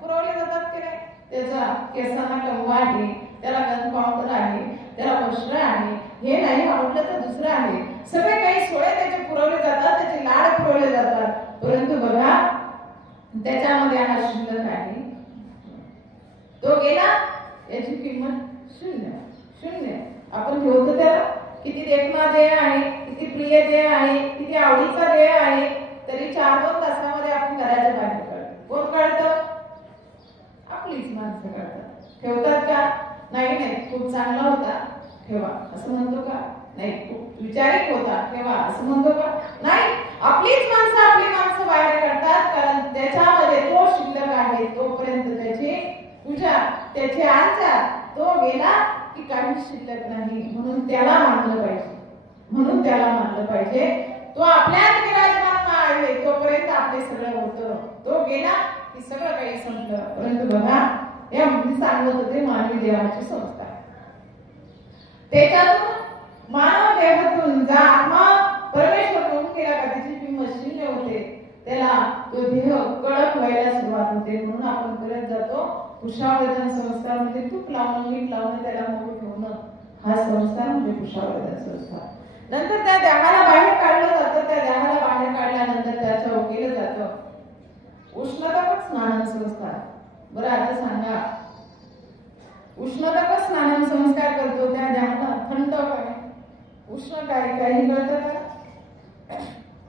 पुरवले जातात की नाही. त्याचा केसांना कंगवा आहे, त्याला गन पावडर आहे, त्याला वस्त्र आहे, हे नाही आवडलं तर दुसरं आहे. सगळे काही सोळे त्याचे पुरवले जातात, त्याचे लाड पुरवले जातात. परंतु बघा त्याच्यामध्ये हा शिल्लक आहे, तो गेला, याची किंमत शून्य. आपण ठेवतो त्याला किती देखणा देह आहे, किती प्रिय देह आहे, किती आवडीचा देह आहे, तरी 4-2 तासामध्ये आपण घराच्या बाहेर काढतो. कोण काढतं? आपलीच माणसं काढतात. ठेवतात का? नाही, खूप चांगला होता ठेवा असं म्हणतो का? नाही. खूप विचारिक होता ठेवा असं म्हणतो का? नाही. आपली माणसं बाहेर काढतात, कारण त्याच्यामध्ये तो शिल्लक आहे. तोपर्यंत त्याची पूजा, त्याची आरचा, तो गेला की काही शिल्लक नाही. म्हणून त्याला मानलं पाहिजे. तो आपल्यात विराजमान आहे तोपर्यंत आपले सगळं होतं. तो गेला की सगळं काही संपलं. परंतु बघा या मी सांगत होते मानवी देहाचे संस्कार. त्याच्यातून मानव देहातून जा आत्मा परमेश्वर होऊन गेला का त्याची किंमत शून्य होते. त्याला तो देह कडक व्हायला सुरुवात होते. म्हणून आपण करत जातो कुशावेदन संस्कार म्हणजे तूप लावणं, मीठ लावणं, त्याला मोठं ठेवणं, हा संस्कार म्हणजे कुशावेदन संस्कार. नंतर त्या देहाला बाहेर काढलं जातं. त्या देहाला बाहेर काढल्यानंतर त्याच्यावर केलं जातं उष्णतापक स्नान संस्कार. बरं आता सांगा, उष्णतापक स्नान संस्कार करतो त्या देहाला थंड काय उष्ण काय काही कळतं का?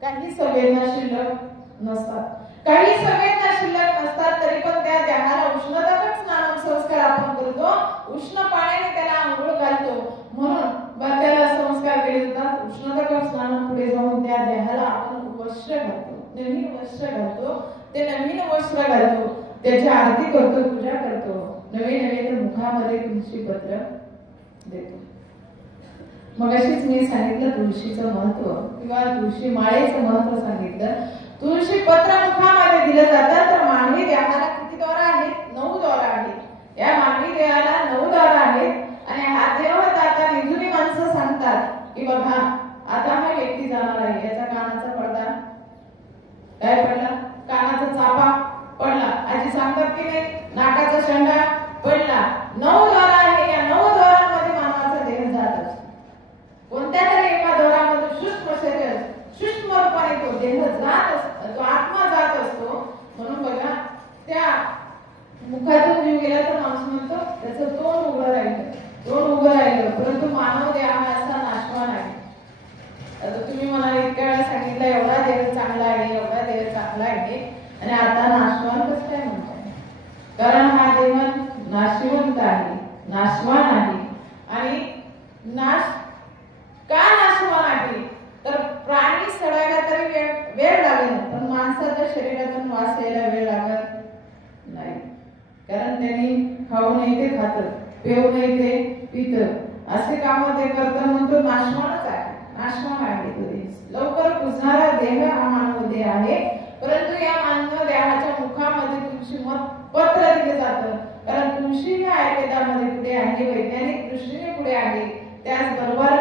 काही संवेदना शिल्लक नसतात. तरी पण त्या देहाला उष्णतापक स्नान संस्कार आपण करतो. उष्ण पाण्याने त्याला आंघोळ घालतो. म्हणून त्याला संस्कार केले जातात. उष्णतापक स्नान पुढे जाऊन त्या देहाला आपण वस्त्र घालतो, नवीन वस्त्र घालतो. ते नवीन वस्त्र घालतो, त्याची आरती करतो, पूजा करतो. नवे मुखामध्ये तुळशी पत्र देतो. मगाशीच मी सांगितलं तुळशीचं महत्व किंवा तुळशी माळेचं महत्व सांगितलं. तुळशी पत्र मुखामध्ये दिलं जातं. तर मानवी देहाला किती द्वार आहेत? 9 द्वार आहेत. या मानवी देहाला 9 द्वार आहेत. आणि हा देव आता निजुरी माणसं सांगतात की बघा आता हा व्यक्ती जाणार आहे, याचा कानाचा पडदा काय पडला, कानाचा चापा पडला, आजी सांगतात की नाही, नाकाचा शेंडा पडला. 9 द्वार आहे. या 9 द्वारांमध्ये मानवाचा देह जात असतो. कोणत्या तरी एका द्वारामध्ये सूक्ष्म शरीर, सूक्ष्म रूपाने तो देह जात असतो, तो आत्मा जात असतो. म्हणून बघा त्या मुखातून जीव गेला तर माणूस म्हणतो त्याचं तोंड उघडं राहिलं. परंतु मानव देह हा असा नाशवान आहे. आता तुम्ही मला इतक्या वेळा सांगितलं एवढा देह चांगला आहे, एवढा देह चांगला आहे, आणि आता नाशवान कसं काय म्हणताय? कारण हा देह नाशवंत आहे, नाशवान आहे. आणि नाश का नाशवान आहे? तर प्राणी सडायला तरी वेळ लागेल, पण माणसाच्या शरीरातून वास यायला वेळ लागत नाही. कारण त्यांनी खाऊ नाही ते खातं, पेऊ नाही ते पितं, असे काम ते करतात. म्हणतो नाशवानच आहे, नाशवान आहे तो देह. लवकर कुजणारा देह हा मानव देह आहे. परंतु या मानव देहाच्या मुखामध्ये तुळशी पत्र दिले जातं. कारण तुळशी ही आयुर्वेदामध्ये पुढे आहे, वैज्ञानिक दृष्टीने पुढे आहे. त्याचबरोबर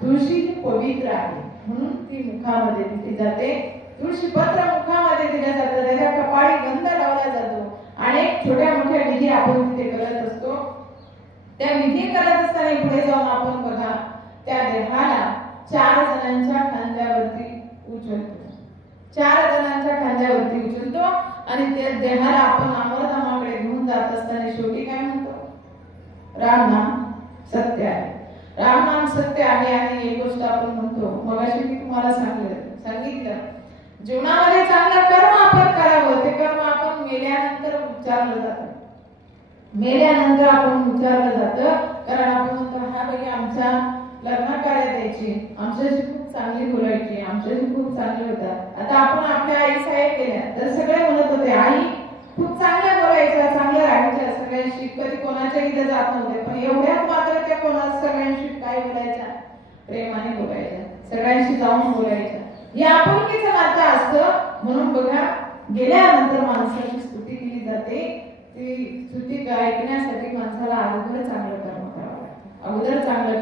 तुळशी ही पवित्र आहे म्हणून ती मुखामध्ये दिली जाते. तुळशी पत्र मुखामध्ये दिलं जातं. त्याच्या कपाळी गंध लावला जातो. अनेक छोट्या मोठ्या विधी आपण तिथे करत असतो. त्या विधी करत असताना पुढे जाऊन आपण बघा त्या देहाला 4 जणांच्या खांद्यावरती उचलतो. 4 जणांच्या खांद्यावरती उचलतो आणि त्या देहाला आपण अमरधामाकडे घेऊन जात असताना शेवटी काय म्हणतो? राम नाम सत्य आहे. राम नाम सत्य आहे. आणि एक गोष्ट आपण म्हणतो, मगाशी मी तुम्हाला सांगितलं जीवनामध्ये चांगलं कर्म आपण करावं. ते कर्म आपण मेल्यानंतर उच्चारलं जातं. कारण आपण म्हणतो हा बाई आमच्या लग्न कार्यात यायची, आमच्याशी खूप चांगली बोलायची, आमच्याशी खूप चांगली होता. आता आपण आपल्या आई साहेब केल्या तर सगळे म्हणत होते आई खूप चांगलं बोलायचं, चांगलं राहायचं सगळ्यांशी, कधी कोणाच्या इथे जात नव्हते. पण एवढ्यात मात्र त्या सगळ्यांशी काय बोलायच्या? प्रेमाने बोलायच्या, सगळ्यांशी जाऊन बोलायच्या. हे आपुलकीचं नातं असतं. म्हणून बघा गेल्यानंतर माणसाची स्तुती केली जाते. ती स्तुती ऐकण्यासाठी माणसाला अगोदर चांगलं कर्म करावं लागतं. अगोदर चांगलं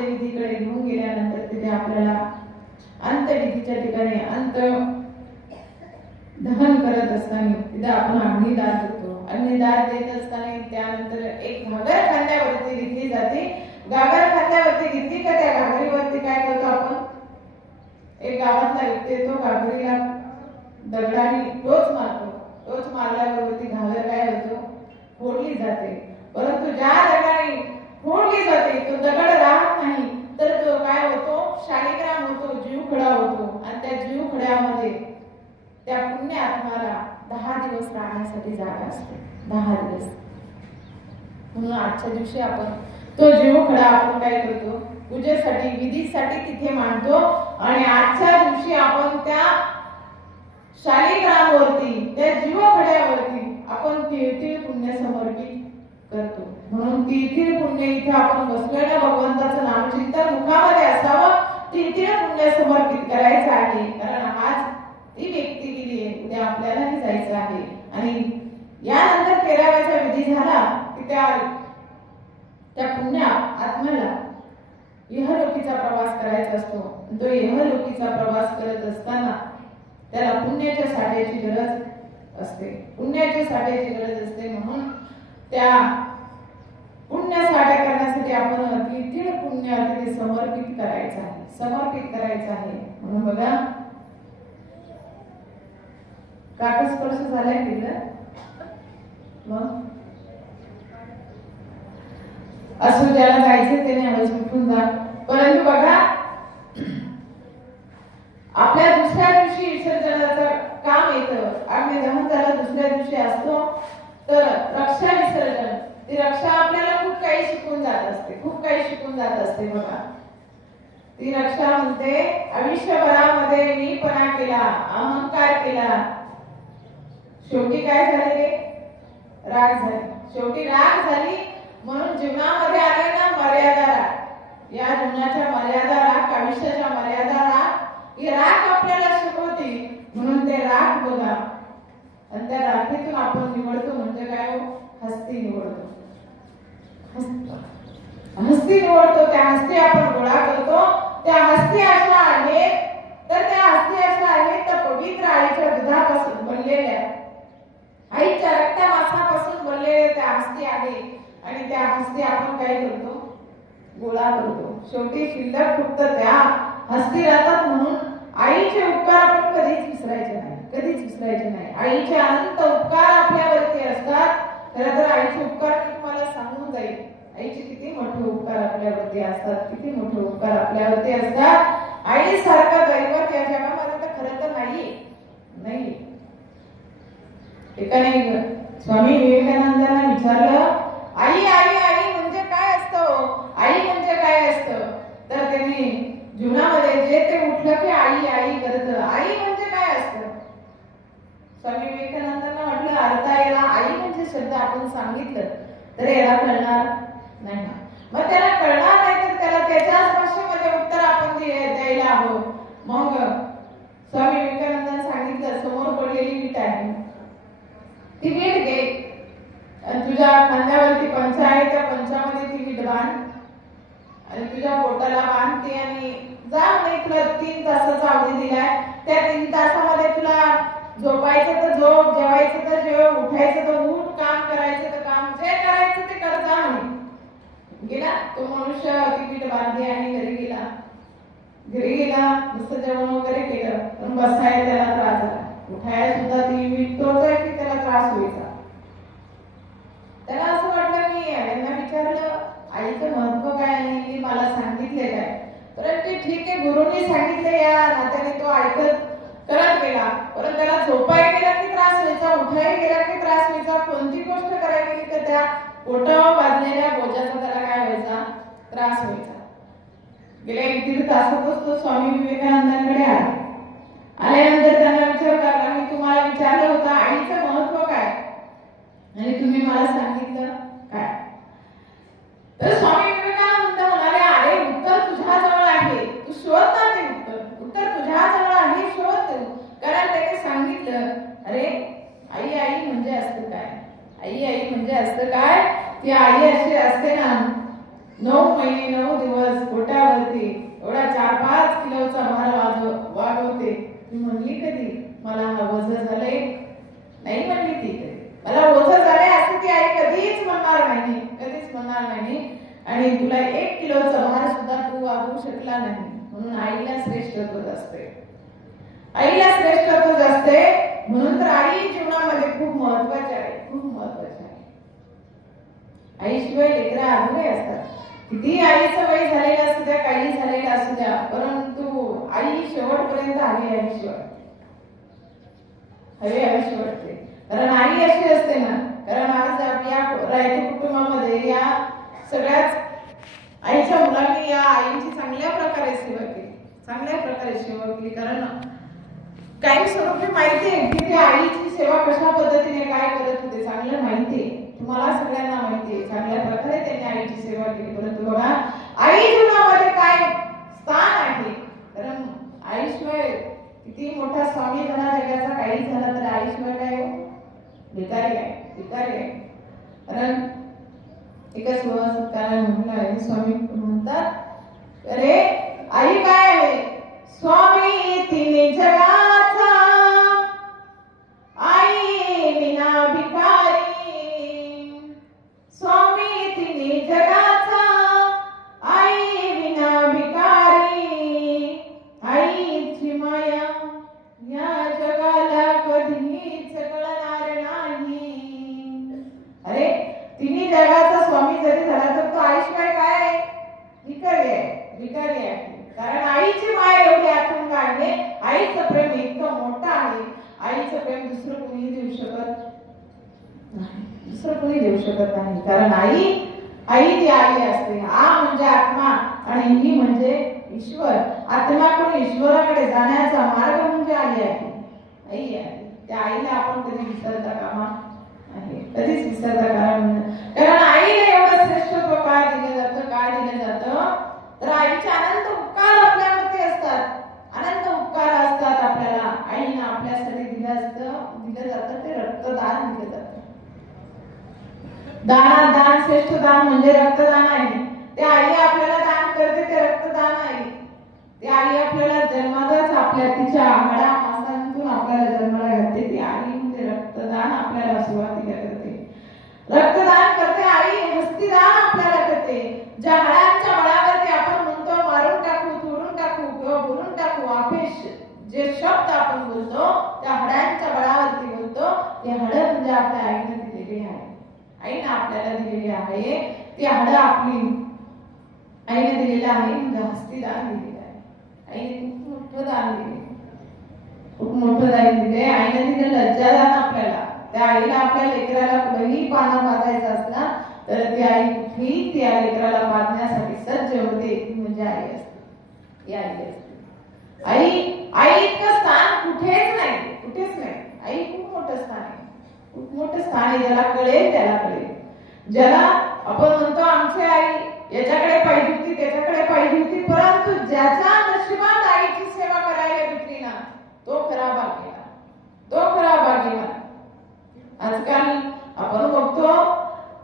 अंत्यविधीकडे घेऊन गेल्यानंतर तिथे आपल्याला अंत्यविधीच्या ठिकाणी अंत दहन करत असताना तिथे आपण अग्निदान देतो. अग्निदान देत असताना त्यानंतर एक घागर खांद्यावरती घेतली जाते. घागर खांद्यावरती घेतली का त्या घागरीवरती काय करतो आपण, एक गावातला व्यक्ती तो घागरीला दगडाने टोच मारतो. टोच मारल्यावरती घागर काय होतो, फोडली जाते. परंतु ज्या दगडाने फोडली जाते तो दगड राहत नाही, तर तो काय होतो, शालिग्राम होतो, जीवखडा होतो. आणि त्या जीवखड्यामध्ये त्या पुण्य आत्माला 10 दिवस राहण्यासाठी जागा असते. 10 दिवस. म्हणून आजच्या दिवशी आपण तो जीवखडा आपण काय करतो, पूजेसाठी विधीसाठी तिथे मांडतो. आणि आजच्या दिवशी आपण त्या शालिग्रामवरती त्या जीवखड्यावरती आपण तीळ पुण्य समर्पित करतो. म्हणून तीळ पुण्य इथे आपण बसलेल्या भगवंताचं नामचिंतन मुखामध्ये असावं. तीळ पुण्य समर्पित करायचं आहे. कारण आज ती व्यक्ती गेली आहे, उद्या आपल्यालाही जायचं आहे. आणि यानंतर 13व्याचा विधी झाला की त्या पुण्य आत्म्याला इहलोकीचा प्रवास करायचा असतो. तो इहलोकीचा प्रवास करत असताना त्याला पुण्याच्या साठ्याची गरज असते. पुण्याच्या साठ्याची गरज असते. म्हणून त्या पुण्य साठा करण्यासाठी आपण तीळ पुण्य तिथे समर्पित करायचं आहे. समर्पित करायचं आहे. म्हणून बघा काकस्पर्श झालाय तिथं. मग असं ज्याला जायचं त्याने आवाज उठून जा. परंतु बघा आपल्या दुसऱ्या दिवशी विसर्जनाचं काम येतं. अग्निदहन त्याला दुसऱ्या दिवशी असतो. तर रक्षा विसर्जन, ती रक्षा आपल्याला खूप काही शिकून जात असते. खूप काही शिकून जात असते. बघा ती रक्षा म्हणते, आयुष्यभरामध्ये मीपणा केला, अहंकार केला, शेवटी काय झाले, राग झाली. शेवटी राग झाली. म्हणून जीवनामध्ये आले ना मर्यादा राग. या जीवनाच्या मर्यादा राग, आयुष्याच्या मर्यादा राग, ही राग आपल्याला शिकवते. म्हणून ते राग बघा. आणि त्या रागेतून आपण निवडतो म्हणजे काय, हस्ती निवडतो. हस्ती निवडतो. त्या हस्ती आपण गोळा करतो. त्या हस्ती अशा आहेत, तर त्या हस्ती अशा आहेत तर पवित्र आईच्या दुधापासून बनलेल्या, आईच्या रक्तमांसापासून बनलेल्या त्या हस्ती आहे. आणि त्या हस्ती आपण काय करतो, गोळा करतो. शेवटी शिल्लक फक्त त्या हस्ती राहतात. म्हणून आईचे उपकार आपण कधीच विसरायचे नाही. कधीच विसरायचे नाही. आईचे अनंत उपकार आपल्यावरती असतात. खरं तर आईचे उपकार मी तुम्हाला सांगून जाईल. आईचे किती मोठे उपकार आपल्यावरती असतात. किती मोठे उपकार आपल्यावरती असतात. आई सारखं दैवत या जगामध्ये तर खरं तर नाही. एकाने स्वामी विवेकानंदांना विचारलं, आई आई आई म्हणजे काय असतं, आई म्हणजे काय असतं. तर त्यांनी जीवनामध्ये जे ते उठलं की आई आई करत, आई म्हणजे काय असतं. स्वामी विवेकानंदांना म्हटलं अर्थ याला आई म्हणजे शब्द आपण सांगितलं तर याला कळणार नाही. मग त्याला कळणार नाही तर त्याला त्याच्याच भाषेमध्ये उत्तर आपण द्यायला हवं. मग स्वामी विवेकानंदांनी सांगितलं, समोर पडलेली वीट आहे, ती वीट घे, तुझ्या खांद्यावरती पंचा आहे, त्या पंचामध्ये ती वीट बांध आणि तुझ्या पोटाला बांधते आणि जा. म्हणे तुला 3 तासाचा अवधी दिलाय. त्या 3 तासामध्ये तुला झोपायचं तर झोप, जेवायचं तर जेव, उठायचं तर उठ, काम करायचं तर काम, जे करायचं ते कर जा म्हणे. गेला तो मनुष्य ती वीट बांधली आणि घरी गेला. नुसतं जेवण वगैरे केलं पण बसायला त्याला त्रास झाला. उठायला सुद्धा ती वीट टोचायची, त्याला त्रास व्हायचा. त्याला असं वाटलं, मी यांना विचारलं आईचं महत्व काय आणि मला सांगितले काय. परंतु ठीक आहे, गुरुनी सांगितले या नात्याने तो ऐकत करत गेला. परंतु त्याला झोपायला गेला की त्रास व्हायचा, उठायला गेला की त्रास व्हायचा. कोणती गोष्ट करायला गेली तर त्या पोटावर बांधलेल्या बोजाचा त्याला काय व्हायचा, त्रास व्हायचा. गेल्या 1-1.5 तासातच तो स्वामी विवेकानंदांकडे आला. आल्यानंतर त्यांना विचारलं, मी तुम्हाला विचारलं होतं आईचं महत्व काय आणि तुम्ही मला सांगितलं काय. तर स्वामी विवेकानंद म्हणाले, अरे उत्तर तुझ्याजवळ आहे, तू शोध ना ते उत्तर तुझ्याजवळ आहे, शोध. कारण त्याने सांगितलं, अरे आई आई म्हणजे असतं काय, आई आई म्हणजे असतं काय. ती आई अशी असते ना 9 महिने 9 दिवस पोटावरती एवढा 4-5 किलोचा भार वाढवते. ती म्हणली कधी मला वजन झालंय? नाही म्हणली ती कधी. मला वजन झालंय असं ती आई कधीच म्हणणार नाही, कधीच म्हणणार नाही. आणि तुला 1 किलोचा भार सुद्धा तू वाढवू शकला नाही. म्हणून आईला श्रेष्ठत्व असते, आईला श्रेष्ठत्व असते. म्हणून तर आई जीवनामध्ये खूप महत्वाची आहे, खूप महत्वाची आहे. आईशिवाय लेकरं अधुरे असतात. किती आईचं वय झालेलं असू द्या, काही झालेलं असू द्या, परंतु आई शेवटपर्यंत हवी आहे शेवट, हवी आहे शेवटचे. कारण आई अशी असते ना, कारण आज आपल्या रायते कुटुंबामध्ये या सगळ्याच आईच्या मुलांनी या आईची चांगल्या प्रकारे सेवा केली, चांगल्या प्रकारे सेवा केली. कारण काही स्वरूपी माहिती आहे की ते आईची सेवा कशा पद्धतीने काय करत होते, चांगलं माहिती आहे, तुम्हाला सगळ्यांना माहिती आहे. चांगल्या प्रकारे त्यांनी आईची सेवा केली. परंतु बघा आई जीवनामध्ये काय स्थान आहे. कारण आईशिवाय किती मोठा स्वामी झाला जगाचा, काही झाला तर आईशिवाय काय हो, भिकारी आहे, भिकारी आहे. कारण एका कारण म्हटलं स्वामी म्हणतात अरे आई काय आहे, स्वामी तिने जगाचा, आई विना भिकारी. स्वामी तिने जगाचा, आई विना भिकारी. आईची माया या जगाला कधीच कळणार नाही. अरे तिने जगाचा स्वामी जरी झाला तर तो आईशिवाय काय आहे, भिकारी आहे, भिकारी आहे. कारण आईची माया एवढी अथांग आहे, आईचं प्रेम इतकं मोठं आहे. आईचं प्रेम दुसरं कोणी देऊ शकत नाही, दुसरं कोणी देऊ शकत नाही. कारण आई ती आई असते. आ म्हणजे आत्मा आणि ही म्हणजे ईश्वर. आत्म्याकडून ईश्वराकडे जाण्याचा मार्ग म्हणजे आई आहे, आई आहे. त्या आईला आपण कधी विसरता कामा आहे, कधीच विसरता कामा. कारण आईला एवढं श्रेष्ठत्व काय दिलं जातं, काय दिलं जातं तर आईचे अनंत उपकार आपल्यावरती असतात, अनंत उपकार असतात आपल्याला. आईनं आपल्यासाठी दिलं जातं ते रक्तदान दिलं जातं. दान श्रेष्ठ दान म्हणजे रक्तदान आहे. ते आई आपल्याला दान करते, ते रक्तदान आहे. ते आई आपल्याला जन्मातच आपल्या तिच्या हाडा मांसातून आपल्याला जन्माला घालते. ती आई म्हणजे रक्तदान आपल्याला सुरुवातीला करते, रक्तदान करते. आई हस्तीदान आपल्याला करते. ज्या हाडांच्या बळावरती आपण म्हणतो मारून टाकू, तोडून टाकू किंवा बोलून टाकू, आपेश जे शब्द आपण बोलतो त्या हाडांच्या बळावरती बोलतो, ते हाडं म्हणजे आपल्या आईने दिलेली आहे, आईने आपल्याला दिलेली आहे. ती हाडं आपली आईने दिलेली आहे म्हणजे हस्तीदान दिलेलं आहे. आईने खूप मोठं दान दिले, खूप मोठं दान दिले. आईने दिलेलं लज्जादान आपल्याला. त्या आईला आपल्या लेकराला कुठेही पानं पाजायचं असला तर ती आई कुठेही त्या लेकराला पाजण्यासाठी सज्ज होते. ती म्हणजे आई असते, ती आई असते. आई इतकं स्थान कुठेच नाही, कुठेच नाही. आई खूप मोठं स्थान आहे, खूप मोठं स्थान आहे. ज्याला कळेल त्याला कळेल. ज्याला आपण म्हणतो आमची आई याच्याकडे पाहिजे होती, त्याच्याकडे पाहिजे होती, परंतु ज्याच्या नशिबात आईची सेवा करायला भेटली ना तो खरा भाग्यवान, तो खरा भाग्यवान. आजकाल आपण बघतो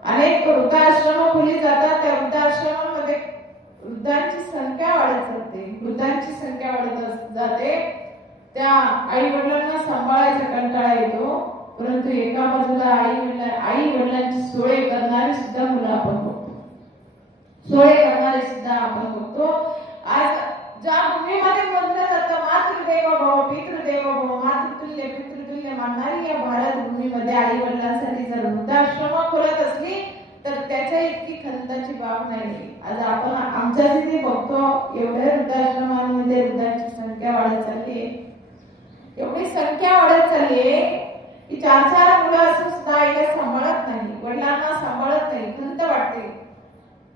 अनेक वृद्धाश्रम खोली जातात. त्या वृद्धाश्रमामध्ये वृद्धांची संख्या वाढत जाते, वृद्धांची संख्या वाढत जाते. त्या आई वडिलांना सांभाळायचा कंटाळा येतो. परंतु एका बाजूला आई वडिलांची सोय करणारी सुद्धा मुलं आपण बघतो, सोय करणारे सुद्धा आपण बघतो. आज ज्या भूमीमध्ये म्हटलं जातं मातृदेव भव पितृदेव भव, मातृतुल्य पितृतुल्य मानणारी या भारत भूमीमध्ये आई वडिलांसाठी जर वृद्धाश्रम खोलत असली तर त्याच्या इतकी खंताची बाब नाही. आज आपण आमच्या तिथे बघतो एवढ्या वृद्धाश्रमांमध्ये वृद्धांची संख्या वाढत चालली आहे, एवढी संख्या वाढत चालली आहे की 4-4 मुलं असून सुद्धा आईला सांभाळत नाही, वडिलांना सांभाळत नाही. खंत वाटते,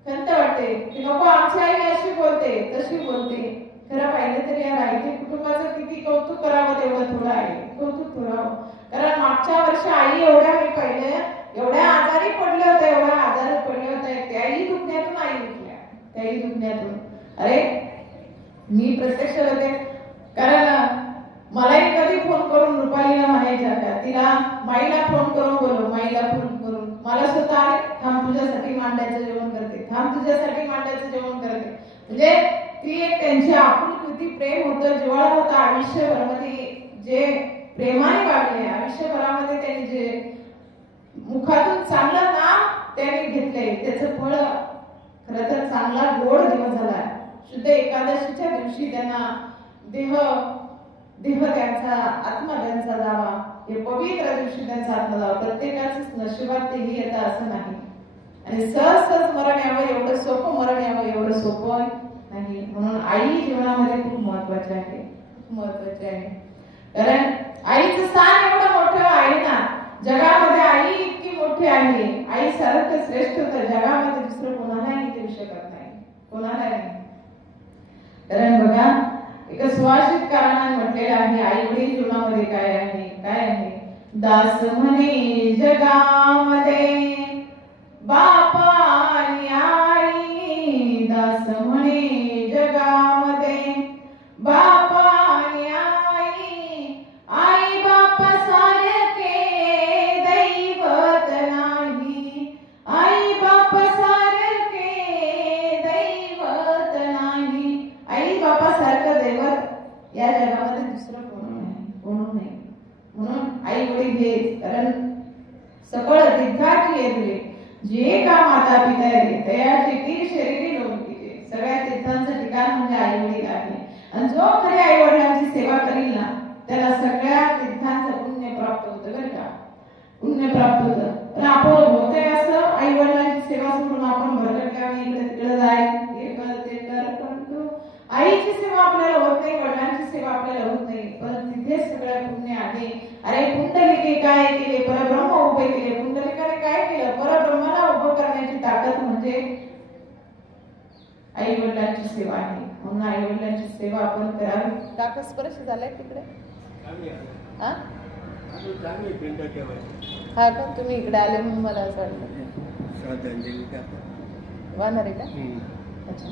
खंत वाटते की नको आमची आई अशी बोलते तशी बोलते. खरं पाहिलं तर या रायते कुटुंबाचं किती कौतुक करावं तेवढं थोडं आहे, कौतुक करावं. कारण मागच्या वर्षी आई एवढ्या मी पाहिलं एवढ्या आजारी पडल्या होत्या, एवढ्या आजारी पडल्या होत्या. त्याही दुखण्यातून आई उठल्या, त्याही दुखण्यातून. अरे मी प्रत्यक्ष होते. कारण मलाही कधी फोन करून रुपालीला म्हणायच्या का, तिला माईला फोन करून बोलव, माईला फोन करून मला स्वतः थांब तुझ्यासाठी मांड्याचं जेवण करते, थांब तुझ्यासाठी मांड्याचं जेवण करते. म्हणजे ती एक त्यांची आपुलकी, प्रेम होतं, जिव्हाळा होता. आयुष्यभरामध्ये जे प्रेमाने वागले, आयुष्यभरामध्ये त्यांनी जे मुखातून चांगलं नाम त्यांनी घेतले, त्याचं फळ खरं तर चांगला गोड दिवस झाला. शुद्ध एकादशीच्या दिवशी त्यांना देह त्यांचा आत्मा त्यांचा जावा, हे पवित्र दिवशी त्यांचा आत्मा जावा. प्रत्येकाच नशिबात तेही येतं असं नाही. आणि सहज मरण यावं एवढं सोपं, मरण यावं एवढं सोपं नाही. म्हणून आई जीवनामध्ये खूप महत्वाची आहे, खूप महत्वाची आहे. कारण आईचं स्थान एवढं मोठं आहे ना, जगामध्ये आई इतकी मोठी आहे. आई सारखं श्रेष्ठ होतं जगामध्ये दुसरं कोणालाही देऊ शकत नाही, कोणालाही. कारण बघा, एका सुभाषितकाराने म्हटलेलं आहे, आई वडील जीवनामध्ये काय आहे, काय आहे. दास म्हणे जगामध्ये बाप आणि आई, दास म्हणे जगामध्ये बाप आणि आई, आई बाप सारखे दैवत नाही, आई बाप सारखे दैवत नाही. आई बापा सारखं दैवत या जगामध्ये दुसरं कोण नाही. म्हणून आई वडील हे, कारण सकळ तीर्थाची येते, जे का माता पिता येते तयाचे ती शरीरी लोकीचे, सगळ्या तीर्थांचं ठिकाण म्हणजे आई वडील आहे. आणि जो खऱ्या आई वडिलांची सेवा करील ना, त्याला सगळ्या तीर्थांचं पुण्य प्राप्त होतं. बरं का, पुण्य प्राप्त होतं. पण आपण होतंय असं, आई वडिलांची सेवा सोडून आपण भरकटल्याने इकडे तिकडे जाय, हे कर ते कर. परंतु आईची सेवा आपल्याला होत नाही, वडिलांची सेवा आपल्याला होत नाही, पण तिथे सगळं पुण्य आहे. अरे पुंडलिके काय केले, परब्रह्म उभे केले. पुंडलिकाने काय केलं, परब्रह्माला उभं करण्याची ताकद म्हणजे आई वडिलांची सेवा आहे. म्हणून आई वडिलांची सेवा आपण करावी. काका स्पर्श झालाय तिकडे, हा का तुम्ही इकडे आले म्हणून मला असं वाटलं. वाहणार आहे का? अच्छा.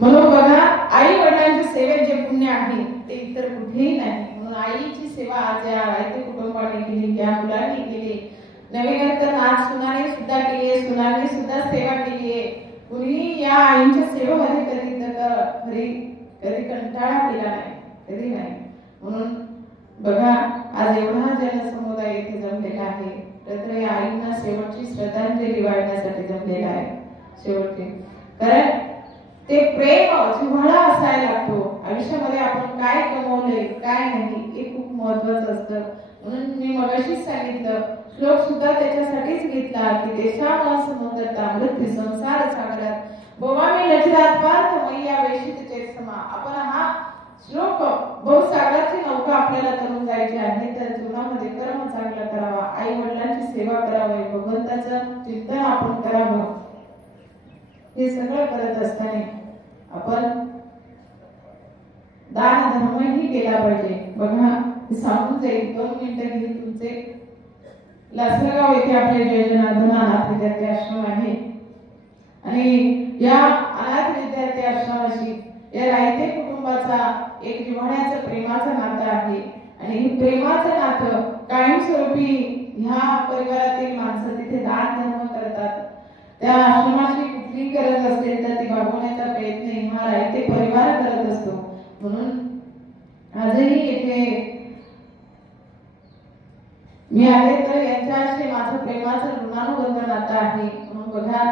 म्हणून बघा, आई वडिलांच्या सेवेत जे पुण्य आहे ते इतर कुठेही नाही. म्हणून आईची सेवा आज या आयते कुटुंबाने केली, त्या मुलांनी केली, नवीनंतर आज सुनाने सुद्धा केली आहे, सुनाने सुद्धा सेवा केली आहे. कुणीही या आईच्या सेवेमध्ये कधी कंटाळा केला नाही, कधी नाही. म्हणून बघा, आज एवढा जनसमुदाय येथे जमलेला आहे, तर या आईंना शेवटची श्रद्धांजली वाढण्यासाठी जमलेला आहे. शेवटची, कारण ते प्रेम जिव्हाळा असायला लागतो. आयुष्यामध्ये आपण काय कमवले काय नाही हे खूप महत्वाचं असतं. म्हणून मी मगाशीच सांगितलं, श्लोक सुद्धा त्याच्यासाठीच घेतला की देशाला समुद्रता मृत्यू संसार सागरात बोवामी लचरात पार्थ मैया वेशित चेतसमा. आपण हा श्लोक बहुसागराची नौका आपल्याला तरुण जायची आहे, तर जीवनामध्ये कर्म चांगलं करावा, आई वडिलांची सेवा करावी, भगवंताचं चिंतन आपण करावं. हे सगळं करत असताना आपण दान धर्मही केला पाहिजे. बघा, सांगून जाईल 2 मिनिटं घेऊन तुमचे. लासलगाव येथे आपले जयजनार्दन अनाथ विद्यार्थी आश्रम आहे आणि या अनाथ विद्यार्थी आश्रमाशी या रायते कुटुंबाचा एक जिव्हाळ्याचं प्रेमाचं नातं आहे. आणि हे प्रेमाचं नातं कायमस्वरूपी ह्या परिवारातील माणसं तिथे दान धर्म करतात. त्या आश्रमाची कुठली गरज असेल तर ती भागवण्याचा प्रयत्न हा रायते परिवार करत असतो. म्हणून आजही येथे मी आले तर यांच्याशी माझं प्रेमाचं ऋणानुबंध नातं आहे. म्हणून बघा,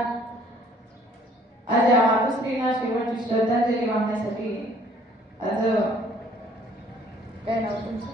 आज या मातोश्रींना शेवटची श्रद्धांजली वाहण्यासाठी आज काय नाव तुमचं?